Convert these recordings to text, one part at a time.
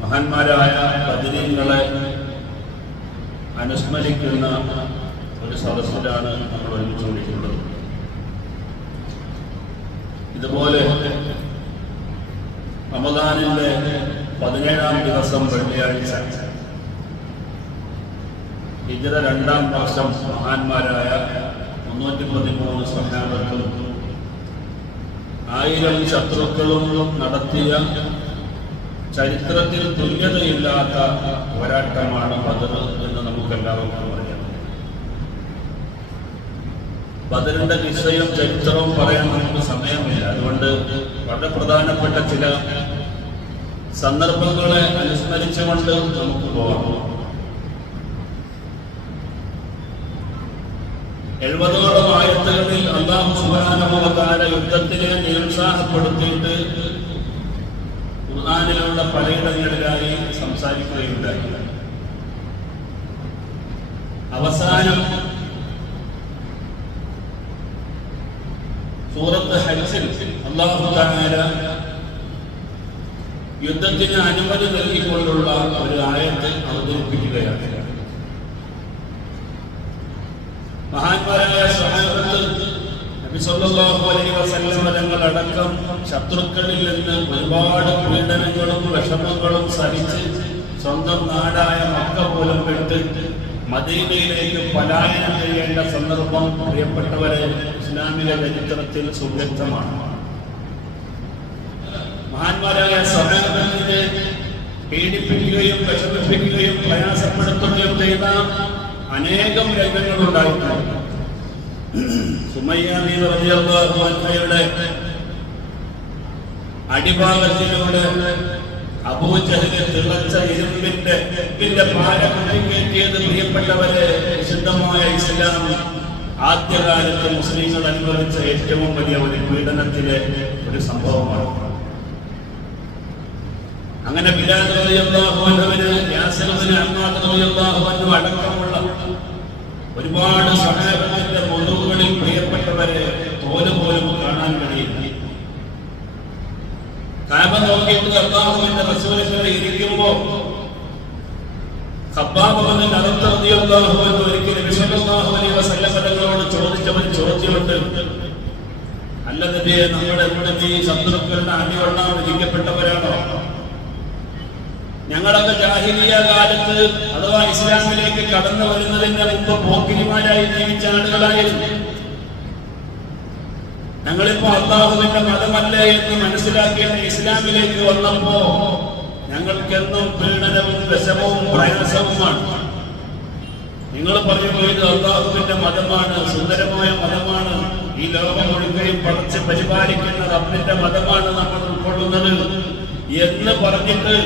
മഹാന്മാരായ ബദരീങ്ങളെ അനുസ്മരിക്കുന്ന ഒരു സദസ്സിലാണ് നമ്മൾ ഒരുമിച്ചുകൊണ്ടിരിക്കുന്നത്. ഇതുപോലെ റമദാനിന്റെ 17-ാം ദിവസം വെള്ളിയാഴ്ച ഹിജ്റ 2-ാം വർഷം മഹാന്മാരായ 313 സ്വഹാബത്തും 1000 ശത്രുക്കളും നടത്തിയ ചരിത്രത്തിൽ തുല്യതയില്ലാത്ത പോരാട്ടമാണ് ബദർ എന്ന് നമുക്കെല്ലാവർക്കും അറിയാം. ബദറിന്റെ വിഷയം ചരിത്രവും പറയാൻ നമുക്ക് സമയമില്ല. അതുകൊണ്ട് വളരെ പ്രധാനപ്പെട്ട ചില സന്ദർഭങ്ങളെ അനുസ്മരിച്ചുകൊണ്ട് നമുക്ക് പോകാം. 70ഓളം ആയത്തുകളിൽ അല്ലാഹു സുബ്ഹാനഹു വ തആല യുദ്ധത്തിനെ നിരുത്സാഹപ്പെടുത്തിയിട്ട് ഖുർആനിലുള്ള പലയിടങ്ങളിലായി സംസാരിക്കുകയുണ്ടായി. അവസാനം സൂറത്ത് ഹജ്ജിൽ അല്ലാഹു തആല യുദ്ധത്തിന് അനുമതി നൽകിക്കൊണ്ടുള്ള ഒരു ആയത്ത് അവതരിപ്പിക്കുകയാണ്. മഹാന്മാരായ സ്വഹാബത്ത് നബി സല്ലല്ലാഹു അലൈഹി വസല്ലം തങ്ങൾ അടക്കം ശത്രുക്കളിൽ നിന്ന് ഒരുപാട് പീഡനങ്ങളും വിഷമങ്ങളും സഹിച്ച് സ്വന്തം നാടായ മക്ക പോലും വിട്ട് മദീനയിലേക്ക് പലായനം ചെയ്യേണ്ട സന്ദർഭം പ്രിയപ്പെട്ടവരെ ഇസ്ലാമിക ചരിത്രത്തിൽ സുവ്യക്തമാണ്. മഹാന്മാരായ സ്വഹാബത്തിനെ പീഡിപ്പിക്കുകയും വിഷമിപ്പിക്കുകയും പ്രയാസപ്പെടുത്തുകയും ചെയ്ത അനേകം രംഗങ്ങളുണ്ടായിട്ടുണ്ട്. സുമയ്യ റളിയല്ലാഹു അൻഹയുടെ അടിഭാഗത്തിലൂടെ അബൂജഹല് തിളച്ച ഇരുമ്പിന്റെ പാല കുത്തിക്കയറ്റിയത് പ്രിയപ്പെട്ടവരെ വിശുദ്ധമായ ഇസ്ലാം ആദ്യകാലത്ത് മുസ്ലിങ്ങൾ അനുഭവിച്ച ഏറ്റവും വലിയ ഒരു പീഡനത്തിലെ ഒരു സംഭവമാണ്. അങ്ങനെ ബിലാൽ റളിയല്ലാഹു അൻഹുവിന്, യാസിർ ഇബ്നു അമ്മാദ് റളിയല്ലാഹു അൻഹു അടക്കമുള്ള ഒരുപാട് സ്വഹാബത്തിന്റെ മുതുകുകളിൽ പ്രിയപ്പെട്ടവരെ തോല് പോലും കാണാൻ കഴിയില്ല. കഅബ നോക്കിയിട്ട് അല്ലാഹുവിന്റെ റസൂലിനെ ഇരിക്കുമ്പോൾ ഖബ്ബാബ് ഇബ്നു അറത്ത് റളിയല്ലാഹു അൻഹു ഒരിക്കൽ നബി സല്ലല്ലാഹു അലൈഹി വസല്ലം തങ്ങളോട് ചോദിച്ചവൻ ചോദ്യമുണ്ട്, അല്ല നബിയെ, നമ്മുടെ ഈ ശത്രുക്കളുടെ അടിവെള്ളം വിധിക്കപ്പെട്ടവരാണോ? ഞങ്ങളൊക്കെ ജാഹിലിയ കാലത്ത് അഥവാ ഇസ്ലാമിലേക്ക് കടന്നു വരുന്നതിന് മുമ്പ് പോക്കിരിമാരായി ജീവിച്ച ആളുകളായിരുന്നു. ഞങ്ങളിപ്പോ അല്ലാഹുവിന്റെ മതമല്ലേ എന്ന് മനസ്സിലാക്കിയ ഇസ്ലാമിലേക്ക് വന്നപ്പോ ഞങ്ങൾക്കെന്നും പീഡനവും വിഷമവും പ്രയാസവുമാണ്. നിങ്ങൾ പറഞ്ഞു പോയത് അല്ലാഹുവിന്റെ മതമാണ്, സുന്ദരമായ മതമാണ്, ഈ ലോകം മുഴുവൻ പടച്ച് പരിപാലിക്കുന്ന റബ്ബിന്റെ മതമാണ് നമ്മൾ ഉൾക്കൊള്ളുന്നത് എന്ന് പറഞ്ഞിട്ട്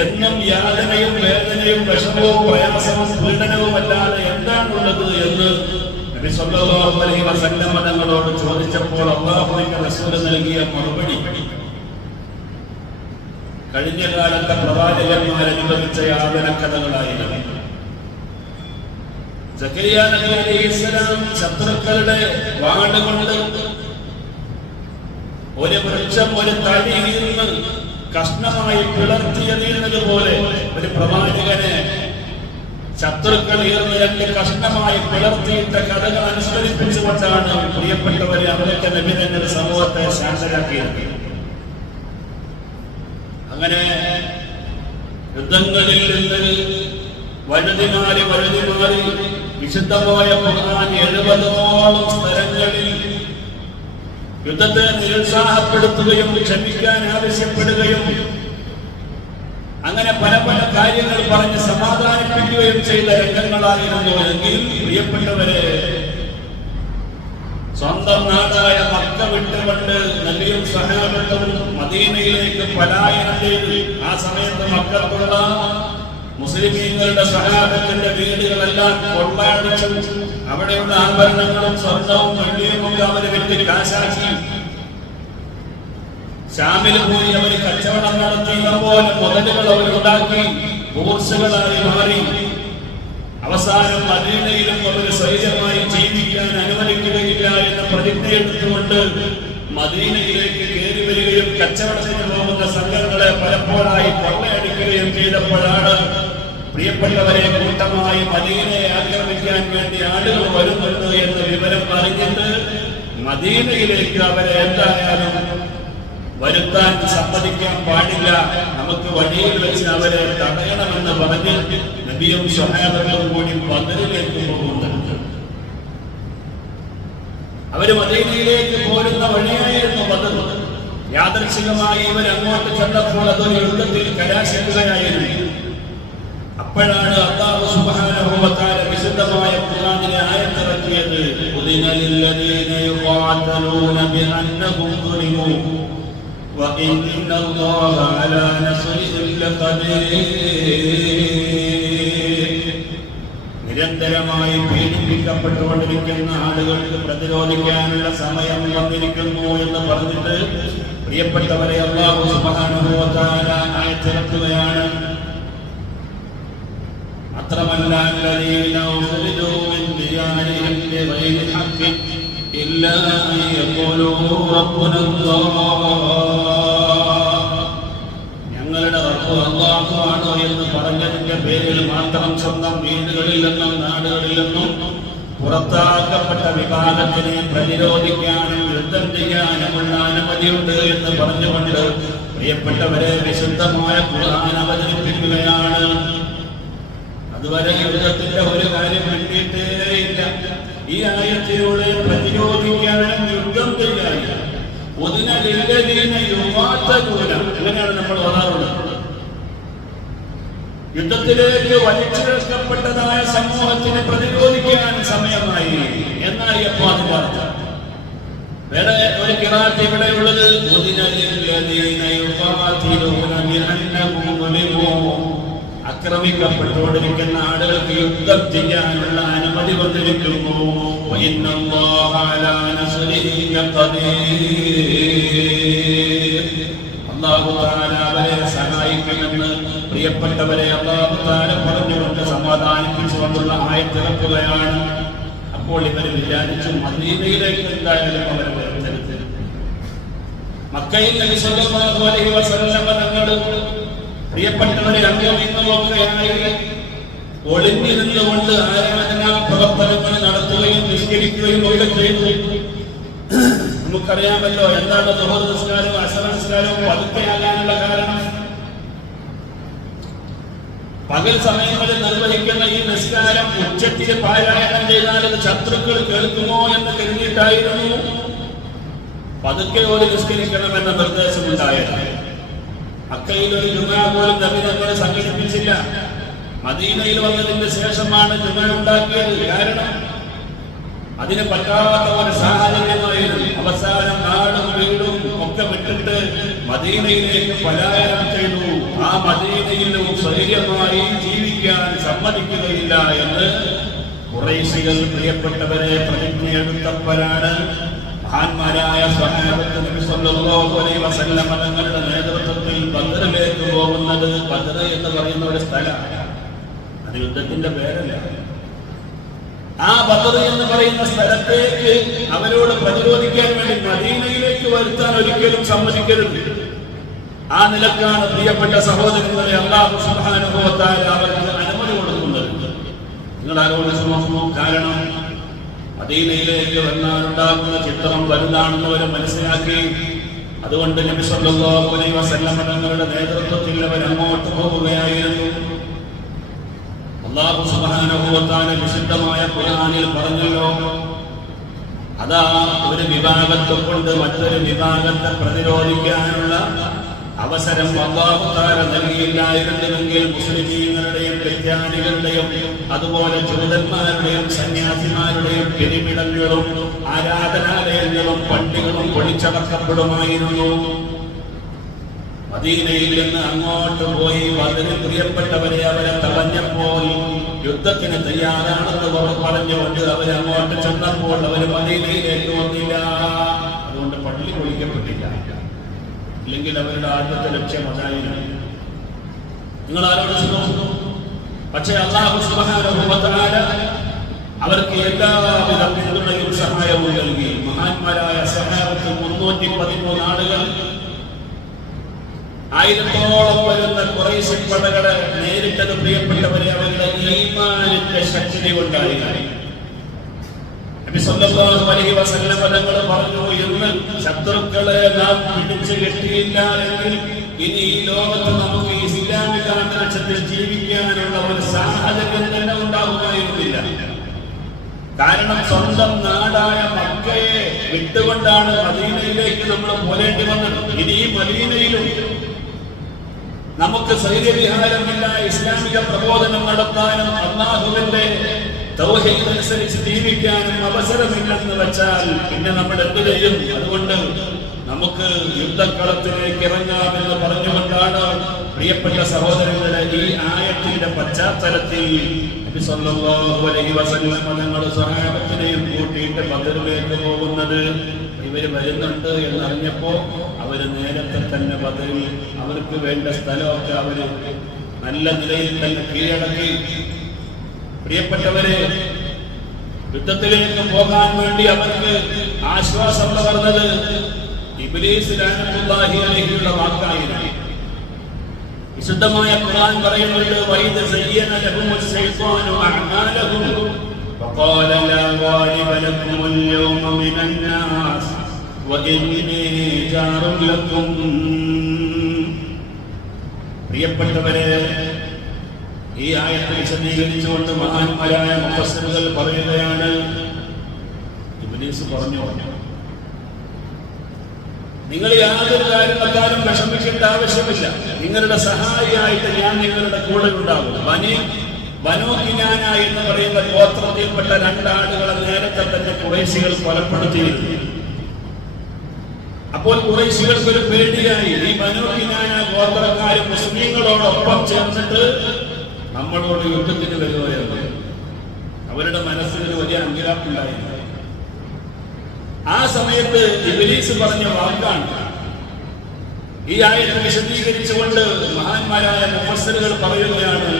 എന്നും യാതനയും വേദനയും വിഷമവും പ്രയാസവും പീഡനവും അല്ലാതെ എന്താണുള്ളത് എന്ന് നബി സല്ലല്ലാഹു അലൈഹി വസല്ലം തങ്ങളോട് ചോദിച്ചപ്പോൾ അല്ലാഹുവിന്റെ റസൂൽ നൽകിയ മറുപടി കഴിഞ്ഞ കാലത്തെ പ്രവാചകന്മാർ അനുഭവിച്ച യാതന കഥകളായിരുന്നു. സക്കരിയ നബി അലൈഹിസ്സലാം ശത്രുക്കളുടെ വാളുകൊണ്ട് ഒരു വൃക്ഷം ഒരു തടി വീർന്ന് കഷ്ണമായി പിളർത്തിയതുപോലെ ഒരു പ്രവാചകനെ ശത്രുക്കൾ ഈർന്ന് 2 കഷ്ണമായി പിളർത്തിയിട്ട കഥകൾ അനുസ്മരിപ്പിച്ചുകൊണ്ടാണ് പ്രിയപ്പെട്ടവരെ അവിടുത്തെ നബി തന്റെ സമൂഹത്തെ ശാന്തരാക്കിയത്. അങ്ങനെ യുദ്ധങ്ങളിൽ നിന്ന് വഴുതി മാറി വിശുദ്ധമായ ഖുർആൻ 70ഓളം സ്ഥലങ്ങളിൽ യുദ്ധത്തെ നിരുത്സാഹപ്പെടുത്തുകയും ക്ഷമിക്കാൻ ആവശ്യപ്പെടുകയും അങ്ങനെ പല പല കാര്യങ്ങൾ പറഞ്ഞ് സമാധാനിപ്പിക്കുകയും ചെയ്ത രംഗങ്ങളായിരുന്നു. എങ്കിൽ പ്രിയപ്പെട്ടവരെ, സ്വന്തം നാടായ മക്ക വിട്ടുകൊണ്ട് നബിയും സ്വഹാബത്തും മദീനയിലേക്ക് പലായനം ചെയ്ത് ആ സമയത്ത് മക്കത്തുള്ള മുസ്ലിമീങ്ങളുടെ സ്വഹാബത്തിന്റെ വീടുകളെല്ലാം കൊള്ളയടിച്ചു അവിടെയുള്ള ആഭരണങ്ങളും സ്വർണവും വെള്ളിയും ഒക്കെ അവർ വിറ്റ് കാശാക്കി ശാമിൽ പോയി അവർ കച്ചവടം നടത്തി പോലെ മുതലുകൾ അവരുണ്ടാക്കി ബോർസുകളായി മാറി അവസാനം മദീനയിലും അവർ സ്വൈര്യമായി ജീവിക്കാൻ അനുവദിക്കുകയില്ല എന്ന പ്രതിജ്ഞയെടുത്തുകൊണ്ട് മദീനയിലേക്ക് കയറി വരികയും കച്ചവടത്തിന് പോകുന്ന പറഞ്ഞ സംഘങ്ങളെ പലപ്പോഴായി കൊള്ളയടിക്കുകയും ചെയ്തപ്പോഴാണ് പ്രിയപ്പെട്ടവരെ കൂട്ടമായി മദീനയെ ആക്രമിക്കാൻ വേണ്ടി ആളുകൾ വരുന്നുണ്ട് എന്ന വിവരം അറിഞ്ഞിട്ട് മദീനയിലേക്ക് അവരെ എന്തായാലും വരുത്താൻ സമ്മതിക്കാൻ പാടില്ല, നമുക്ക് വഴിയിൽ വെച്ച് അവരെ തടയണമെന്ന് പറഞ്ഞ് നബിയും സ്വഹാബത്തും കൂടി ബദറിലേക്ക് പോകുന്നുണ്ട്. അവര് മദീനയിലേക്ക് പോരുന്ന വഴിയായിരുന്നു ബദർ. യാദൃച്ഛികമായി ഇവർ അങ്ങോട്ട് ചെന്നപ്പോൾ അതൊരു യുദ്ധത്തിൽ കലാശിക്കുകയായിരുന്നു. അപ്പോഴാണ് അല്ലാഹു സുബ്ഹാനഹു വ തആല വിശുദ്ധമായ ഖുർആനിലെ ആയത്തിറക്കിയത്, ഉദിനലില്ലദീന യുഖാതലൂന ബിഅന്നഹും ദുലിമു വഇന്നല്ലാഹ അലാ നസ്രിഹിം ലഖദീർ. നിരന്തരമായി പീഡിപ്പിക്കപ്പെട്ടുകൊണ്ടിരിക്കുന്ന ആളുകൾക്ക് പ്രതിരോധിക്കാനുള്ള സമയം വന്നിരിക്കുന്നു എന്ന് പറഞ്ഞിട്ട് പ്രിയപ്പെട്ടവരെ അല്ലാഹു സുബ്ഹാനഹു വ തആല ആയത്തിറക്കുകയാണ്. മാത്രമല്ല الذين أخرجوا من ديارهم بغير حق إلا أن يقولوا ربنا الله. ഞങ്ങളുടെ റബ്ബ് അല്ലാഹു ആണ് എന്ന് പറഞ്ഞതിന്റെ പേരിൽ മാത്രം സ്വന്തം വീടുകളിൽ നിന്നും നാടുകളിൽ നിന്നും പുറത്താക്കപ്പെട്ട വിഭാഗത്തിനെ പ്രതിരോധിക്കാനും യുദ്ധം ചെയ്യാനുമുള്ള അനുമതിയുണ്ട് എന്ന് പറഞ്ഞുകൊണ്ട് പ്രിയപ്പെട്ടവരെ വിശുദ്ധമായ ഖുർആൻ അവതരിപ്പിക്കുകയാണ്. അതുവരെ യുദ്ധത്തിന്റെ ഒരു കാര്യം വേണ്ടിയിട്ടേയില്ല. ഈ ആയത്തിലൂടെ പ്രതിരോധിക്കാനും യുദ്ധം ചെയ്യാനില്ല. അങ്ങനെയാണ് നമ്മൾ ഓതാറുള്ളത്. യുദ്ധത്തിലേക്ക് വലിച്ചിഴക്കപ്പെട്ടതായ സമൂഹത്തിനെ പ്രതിരോധിക്കാൻ സമയമായി എന്നായി അപ്പോ അത് പറഞ്ഞു. വേറെ ഒരു ഖിറാഅത്ത് ഇവിടെയുള്ളത് ആക്രമിക്കപ്പെട്ടുകൊണ്ടിരിക്കുന്ന ആളുകൾക്ക് യുദ്ധം ചെയ്യാനുള്ള അനുമതി വന്നിരിക്കുന്നു. അല്ലാഹു തആല അവരെ സഹായിക്കുമെന്ന് പ്രിയപ്പെട്ടവരെ അല്ലാഹു തആല പറഞ്ഞുകൊണ്ട് സമാധാനിപ്പിച്ചുകൊണ്ടുള്ള ആയത്തിറക്കുകയാണ്. അപ്പോൾ ഇവർ വിചാരിച്ചു മദീനയിലേക്ക് എന്തായാലും അവർ വരുത്തരുത്. മക്കയിൽ നബി സല്ലല്ലാഹു അലൈഹി വസല്ലം തങ്ങൾ പ്രിയപ്പെട്ടവരെ അംഗമിന്നുമൊക്കെയായി ഒളിഞ്ഞിരുന്നുകൊണ്ട് ആരാധനാ പ്രവർത്തനങ്ങൾ നടത്തുകയും നിസ്കരിക്കുകയും ഒക്കെ ചെയ്തു. നമുക്കറിയാമല്ലോ എന്താണ് ദുഹർ നിസ്കാരവും അസർ നിസ്കാരവും പതുക്കെയാകാനുള്ള കാരണം. പകൽ സമയങ്ങളിൽ നിർവഹിക്കുന്ന ഈ നിസ്കാരം ഉച്ചത്തിൽ പാരായണം ചെയ്താൽ അത് ശത്രുക്കൾ കേൾക്കുമോ എന്ന് കരുതിയിട്ടായിരുന്നു പതുക്കെ ഓടി നിസ്കരിക്കണമെന്ന നിർദ്ദേശമുണ്ടായത്. മക്കയിൽ ഒരു ജുമാ പോലും നബി തങ്ങൾ സംഘടിപ്പിച്ചില്ല. മദീനയിൽ വന്നതിന് ശേഷമാണ് ജുമാ ഉണ്ടാക്കിയത്. കാരണം അതിന് പറ്റാത്ത ഒരു സാഹചര്യമായിരുന്നു. അവസാനം നാടും വീടും ഒക്കെ വിട്ടിട്ട് മദീനയിലേക്ക് പലായനം ചെയ്തു. ആ മദീനയിലും സ്വൈര്യമായി ജീവിക്കാൻ സമ്മതിക്കുകയില്ല എന്ന് ഖുറൈശികൾ പ്രിയപ്പെട്ടവരെ പ്രതിജ്ഞയെടുത്തപ്പോഴാണ് മഹാന്മാരായ സ്വഹാബത്ത് നബി സല്ലല്ലാഹു അലൈഹി വസല്ലം തങ്ങളുടെ നേതൃത്വത്തിൽ ബദറിലേക്ക് പോകുന്നത്. ബദർ എന്ന് പറയുന്ന ഒരു സ്ഥലമാണ്, അത് യുദ്ധത്തിന്റെ പേരല്ല. ആ ബദർ എന്ന് പറയുന്ന സ്ഥലത്തേക്ക് അവരോട് പ്രതിരോധിക്കാൻ വേണ്ടി മദീനയിലേക്ക് വരുത്താൻ ഒരിക്കലും സമ്മതിക്കരുത്. ആ നിലക്കാണ് പ്രിയപ്പെട്ട സഹോദരങ്ങളെ അല്ലാഹു സുബ്ഹാനഹു വ തആല അവർക്ക് അനുമതി കൊടുക്കുന്നത്. നിങ്ങൾ ആലോചിച്ചു. കാരണം മദീനയിലേക്ക് വന്നാലുണ്ടാകുന്ന ചിത്രം വലുതാണെന്ന് അവർ മനസ്സിലാക്കി. അതുകൊണ്ട് നബി സല്ലല്ലാഹു അലൈഹി വസല്ലം തങ്ങളുടെ നേതൃത്വത്തിൽ അവർ അങ്ങോട്ട് പോവുകയായിരുന്നു. അല്ലാഹു സുബ്ഹാനഹു വ തആല വിശുദ്ധമായ ഖുർആനിൽ പറഞ്ഞല്ലോ, അതാ ഒരു വിഭാഗത്തെ കൊണ്ട് മറ്റൊരു വിഭാഗത്തെ പ്രതിരോധിക്കാനുള്ള അവസരം അല്ലാഹു തആല നൽകിയില്ലായിരുന്നുവെങ്കിൽ മുസ്ലിമീങ്ങളുടെയും ക്രിസ്ത്യാനികളുടെയും അതുപോലെ ജൂതന്മാരുടെയും സന്യാസിമാരുടെയും പിരിമിടങ്ങളും ആരാധനാലയങ്ങളും പള്ളികളും പൊളിച്ചടക്കപ്പെടുമായിരുന്നു. മദീനയിൽ നിന്ന് അങ്ങോട്ട് പോയി വളരെ പ്രിയപ്പെട്ടവരെ അവരെ തടഞ്ഞപ്പോൾ യുദ്ധത്തിന് തയ്യാറാണെന്ന് പറഞ്ഞുകൊണ്ട് അവരങ്ങോട്ട് ചെന്നപ്പോൾ അവർ മദീനയിലേക്ക് വന്നില്ല. അതുകൊണ്ട് പള്ളി പൊളിക്കപ്പെട്ടില്ല. ഇല്ലെങ്കിൽ അവരുടെ ആദ്യത്തെ ലക്ഷ്യം അതായിരുന്നു. നിങ്ങൾ ആലോചിച്ചു. പക്ഷേ അല്ലാഹു സുബ്ഹാനഹു വ തആല അവർക്ക് എല്ലാവിധ പിന്തുണയും സഹായവും നൽകി. മഹാന്മാരായ സഹാബത്ത് 313 ആളുകൾ 1000-ഓളം വരുന്ന ഖുറൈശി പടകളെ നേരിട്ടത് പ്രിയപ്പെട്ടവരെ അവരുടെ ഈമാനിന്റെ ശക്തി കൊണ്ടായിരുന്നു. നബി സല്ലല്ലാഹു അലൈഹി വസല്ലം തങ്ങൾ പറഞ്ഞു, ഇന്ന് ശത്രുക്കളെ നാം പിടിച്ചു കെട്ടിയില്ല എങ്കിൽ ഇനി ഈ ലോകത്ത് നമുക്ക് ഇസ്ലാമിക അന്തരീക്ഷത്തിൽ ജീവിക്കാനുള്ള ഒരു സാഹചര്യം തന്നെ ഉണ്ടാകുമായിരുന്നില്ല. കാരണം സ്വന്തം നാടായ മക്കയെ വിട്ടുകൊണ്ടാണ് മദീനയിലേക്ക് നമ്മൾ പോരേണ്ടി വന്നത്. ഇനി ഈ മദീനയിലും നമുക്ക് സൈര്യവിഹാരമില്ല, ഇസ്ലാമിക പ്രബോധനം നടത്താനും അല്ലാഹുവിന്റെ തൗഹീദ് അനുസരിച്ച് ജീവിക്കാനും അവസരമില്ലെന്ന് വെച്ചാൽ പിന്നെ നമ്മൾ എന്ത് ചെയ്യും? അതുകൊണ്ട് നമുക്ക് യുദ്ധക്കളത്തിലേക്ക് ഇറങ്ങാമെന്ന് പറഞ്ഞുകൊണ്ടാണ് പ്രിയപ്പെട്ട സഹോദരങ്ങളെ ഈ ആയത്തിന്റെ പശ്ചാത്തലത്തിൽ നബി സല്ലല്ലാഹു അലൈഹി വസല്ലം തങ്ങൾ സ്വഹാബത്തിനെയും കൂട്ടിയിട്ട് ബദറിലേക്ക് പോകുന്നത്. ഇവര് വരുന്നുണ്ട് എന്നറിഞ്ഞപ്പോ അവര് നേരത്തെ തന്നെ ബദറിൽ അവർക്ക് വേണ്ട സ്ഥലമൊക്കെ അവര് നല്ല നിലയിൽ തന്നെ കീഴടക്കി. പ്രിയപ്പെട്ടവരെ, യുദ്ധത്തിലേക്ക് പോകാൻ വേണ്ടി അവർക്ക് ആശ്വാസം പകർന്നത് ഇബ്ലീസ് ലഅനത്തുല്ലാഹി അലൈഹിയുള്ള വാക്കായിരുന്നു. വിശുദ്ധമായ ഖുർആൻ പറയുന്നുണ്ട്, വൈദ സയ്യന ലഹുമുശ് ശൈത്വാനു അഅമാലഹും വഖാല ലാ ഗാലിബ ലക്കും അൽയൗമ മിനൻ നാസ് വഇന്നീ ജാറുൻ ലക്കും. പ്രിയപ്പെട്ടവരെ, ഈ ആയത്ത് വിശദീകരിച്ചുകൊണ്ട് മഹാന്മാരായ മുഫസ്സിറുകൾ പറയുകയാണ്, ഇബ്ലീസ് പറഞ്ഞു, നിങ്ങൾ യാതൊരു കാര്യത്താലും വിഷമിക്കേണ്ട ആവശ്യമില്ല, നിങ്ങളുടെ സഹായിയായിട്ട് ഞാൻ നിങ്ങളുടെ കൂടെ ഉണ്ടാകും. ബനൂ കിനാന എന്ന് പറയുന്ന ഗോത്രത്തിൽപ്പെട്ട 2 ആളുകളെ നേരത്തെ തന്നെ ഖുറൈശികൾ കൊലപ്പെടുത്തിയിരുന്നു. അപ്പോൾ ഖുറൈശികൾക്കൊരു പേടിയായി, ഈ ബനൂ കിനാന ഗോത്രക്കാരും മുസ്ലിങ്ങളോടൊപ്പം ചേർന്നിട്ട് നമ്മളോട് യുദ്ധത്തിന് വരുകയാണ്. അവരുടെ മനസ്സിന് വലിയ അങ്കിലാപ്പുണ്ടായിരുന്നു. ആ സമയത്ത് ഇബ്ലീസ് പറഞ്ഞ വാക്കാണ് ഈ ആയത്ത് വിശദീകരിച്ചുകൊണ്ട് മഹാന്മാരായ മുഫസ്സിറുകൾ പറയുകയാണ്,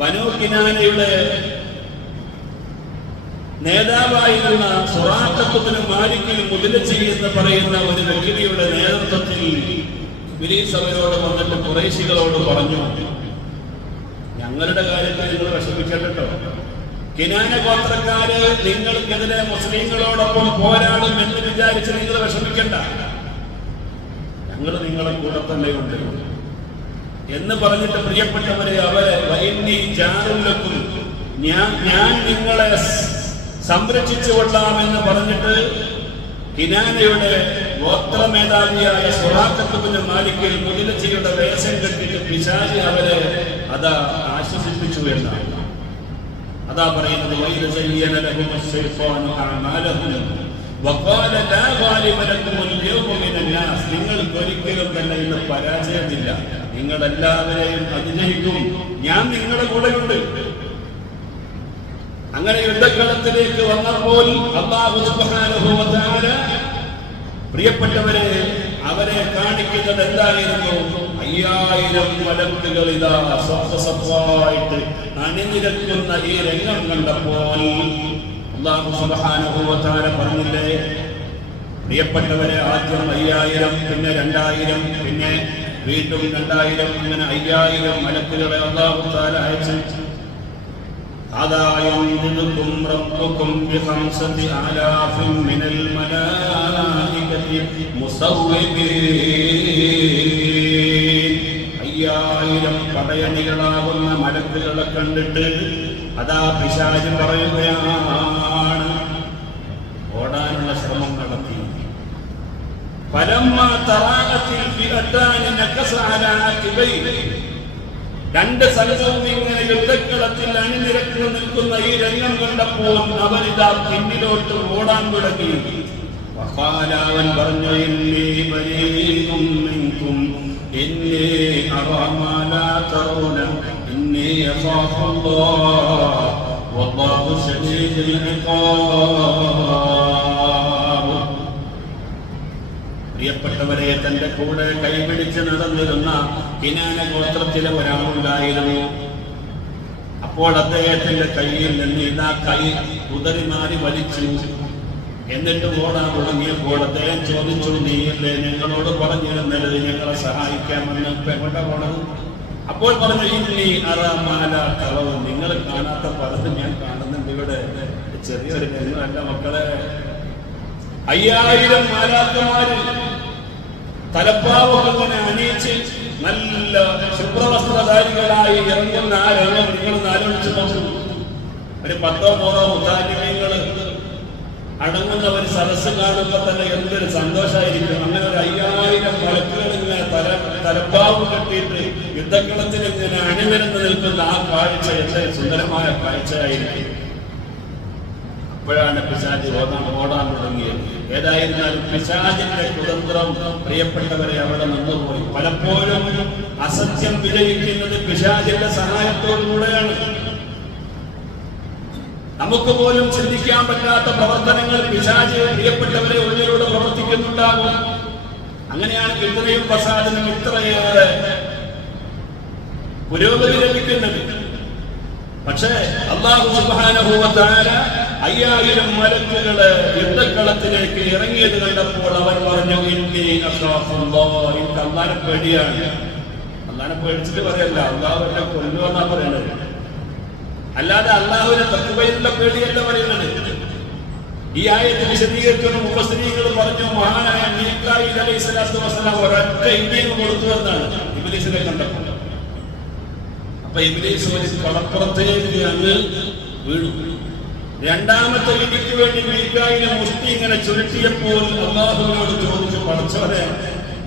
ബനൂ കിനാനയുടെ നേതാവായിരുന്ന സുറാഖത്ത് ഇബ്നു മാലിക് മുദ്ലജി എന്ന് പറയുന്ന ഒരു വ്യക്തിയുടെ നേതൃത്വത്തിൽ ഇബ്ലീസ് അവരോട് വന്നിട്ട് ഖുറൈശികളോട് പറഞ്ഞു, ഞങ്ങളുടെ കാര്യത്തിൽ നിങ്ങൾ വിഷമിക്കട്ടോ, കിനാന ഗോത്രക്കാര് നിങ്ങൾക്കെതിരെ മുസ്ലിങ്ങളോടൊപ്പം പോരാടും എന്ന് വിചാരിച്ച് നിങ്ങൾ വിഷമിക്കണ്ട, ഞങ്ങൾ നിങ്ങളെ കൂടെ തന്നെ ഉണ്ട് എന്ന് പറഞ്ഞിട്ട് പ്രിയപ്പെട്ടവരെ അവരെ വൈന്നി ജാറുലക്കും ഞാൻ നിങ്ങളെ സംരക്ഷിച്ചു കൊള്ളാമെന്ന് പറഞ്ഞിട്ട് കിനാനയുടെ ഗോത്ര മേധാവിയായ സുറാഖത്ത് ഇബ്നു മാലിക് മുദ്ലജിയുടെ വേഷം കെട്ടിട്ട് പിശാചി അവരെ അതാ ആശ്വസിപ്പിച്ചു എന്നാണ്. അതാ പറയുന്നത്, വൈദ സയ്യന ലഹുമുശ് ശൈത്വാനു അഅമാലഹും വഖാല ലാ ഗാലിബ ലക്കും അൽയൗമ മിനൻ നാസ്. നിങ്ങൾക്ക് ഒരിക്കലും തന്നെ ഇന്ന് പരാജയമില്ല, നിങ്ങൾ എല്ലാവരെയും അതിജയിക്കും, ഞാൻ നിങ്ങളുടെ കൂടെയുണ്ട്. അങ്ങനെ യുദ്ധക്കളത്തിലേക്ക് വന്നപ്പോൾ അല്ലാഹു സുബ്ഹാനഹു വ തആല പ്രിയപ്പെട്ടവരെ അവരെ കാണിക്കുന്നത് എന്തായിരുന്നു? 5000 മലക്കുകൾ ഇതാ സഫായിട്ട് അണിനിരക്കുന്ന ഈ രംഗം കണ്ടപ്പോൾ അല്ലാഹു സുബ്ഹാനഹു വ തആല പറഞ്ഞില്ലേ, പ്രിയപ്പെട്ടവരെ, ആദ്യം 5000, പിന്നെ 2000, പിന്നെ വീണ്ടും 2000, ഇങ്ങനെ 5000 മലക്കുകളെ അല്ലാഹു തആല അയച്ചു. يمددكم ربكم ب5000 من الملائكة مسومين. 5000 പടയണികളാകുന്ന മലക്കുകളെ കണ്ടിട്ട് അതാ പിശാച് പറയുകയാണ്, ഓടാനുള്ള ശ്രമം നടത്തി. فلما تراءت الفئتان نكص على عقبيه. 2 സ്ഥലവും ഇങ്ങനെ യുദ്ധക്കളത്തിൽ അണിനിരക്കി നിൽക്കുന്ന ഈ രംഗം കണ്ടപ്പോൾ അവരിതാ പിന്നിലോട്ട് ഓടാൻ തുടങ്ങി. അവൻ പറഞ്ഞു, ഇന്നി ബരീഉം മിൻകും ഇന്നി അറാ മാ ലാ തറൂന ഇന്നി അഖാഫുല്ലാഹ് വല്ലാഹു ശദീദുൽ ഇഖാബ്. പ്രിയപ്പെട്ടവരെ, തന്റെ കൂടെ കൈപിടിച്ച് നടന്നിരുന്ന കിനാന ഗോത്രത്തിലെ ഒരാളുണ്ടായിരുന്നു. അപ്പോൾ അദ്ദേഹത്തിന്റെ കയ്യിൽ നിന്ന് ഇതാ കൈ കുതറി മാറി വലിച്ചു. എന്നിട്ട് ഓടാൻ തുടങ്ങിയപ്പോൾ അദ്ദേഹം ചോദിച്ചു, നീയല്ലേ ഞങ്ങളോട് പറഞ്ഞിരുന്നത് ഞങ്ങളെ സഹായിക്കാമെന്ന്? ഇപ്പൊ എങ്ങോട്ടാ പോണത്? അപ്പോൾ പറഞ്ഞു, ഇനി അറമാല കളവ്, നിങ്ങൾ കാണാത്ത പലതും ഞാൻ കാണുന്നുണ്ട് ഇവിടെ. ചെറിയൊരു രംഗമല്ല മക്കളെ. 5000 മാലാഖമാര് തലപ്പാവൊക്കെ ഇങ്ങനെ അണിയിച്ച് നല്ല ശുഭ്രവസ്ത്രധാരികളായി ഇറങ്ങുന്ന ആ രംഗം നിങ്ങൾ ആലോചിച്ച് നോക്കൂ. ഒരു 10-100 മുത്താലിമീങ്ങള് അടങ്ങുന്ന ഒരു സദസ്സ് കാണുമ്പോൾ തന്നെ എന്തൊരു സന്തോഷമായിരിക്കും. അങ്ങനെ ഒരു 5000 മലക്കുകൾ ഇങ്ങനെ തലപ്പാവ് കെട്ടിയിട്ട് യുദ്ധക്കളത്തിൽ ഇങ്ങനെ അണിനിരന്ന് നിൽക്കുന്ന ആ കാഴ്ച എന്തൊരു സുന്ദരമായ കാഴ്ചയായിരിക്കും. അപ്പോഴാണ് പിശാച് ഓടാൻ തുടങ്ങിയത്. ഏതായിരുന്നാലും പിശാചിന്റെ കുതന്ത്രം പ്രിയപ്പെട്ടവരെ അവിടെ നിന്നുപോയി. പലപ്പോഴും അസത്യം വിജയിക്കുന്നത് പിശാചിന്റെ സഹായത്തോടുകൂടെയാണ്. നമുക്ക് പോലും ചിന്തിക്കാൻ പറ്റാത്ത പ്രവർത്തനങ്ങൾ പിശാച് പ്രിയപ്പെട്ടവരെ ഉള്ളിലൂടെ പ്രവർത്തിക്കുന്നുണ്ടാകും. അങ്ങനെയാണ് ഇത്രയും ഫസാദിനും ഇത്രയേറെ പുരോഗതി ലഭിക്കുന്നത്. പക്ഷേ അല്ലാഹു സുബ്ഹാനഹു വ തആല 5000 മലക്കുകള് യുദ്ധക്കളത്തിലേക്ക് ഇറങ്ങിയത് കണ്ടപ്പോൾ അവൻ പറഞ്ഞു, ഇന്നി അഖാഫുല്ലാഹ്, എനിക്ക് അല്ലാഹനെ പേടിയാണ്. അല്ലാഹനെ പേടിച്ചിട്ട് പറയല്ല, അല്ലാഹു എന്നെ കൊല്ലുമെന്നാ പറയണത്. അല്ലാതെ അല്ലാഹുവിനെ തഖ്വയുള്ള പേടിയല്ല പറയുന്നത്. ഈ ആയത്ത് വിശദീകരിക്കുന്ന മുഫസ്സിരീങ്ങൾ പറഞ്ഞു, മഹാനായ മീകായിൽ അലൈഹിസ്സലാത്തു വസ്സലാം ഒരൊറ്റ ഇടിയും കൊടുത്തു എന്നാണ് ഇബ്ലീസിനെ കണ്ടപ്പോൾ. അപ്പൊ ഇബ്ലീസ് ഒരു കടപ്പുറത്തേക്ക് അങ്ങ് വീണു. രണ്ടാമത്തെ ഇടിക്ക് വേണ്ടി മീകായിലെ മുഷ്ടി ഇങ്ങനെ ചുരുട്ടിയപ്പോൾ അല്ലാഹുവിനോട് ചോദിച്ചു, പടച്ചവനെ,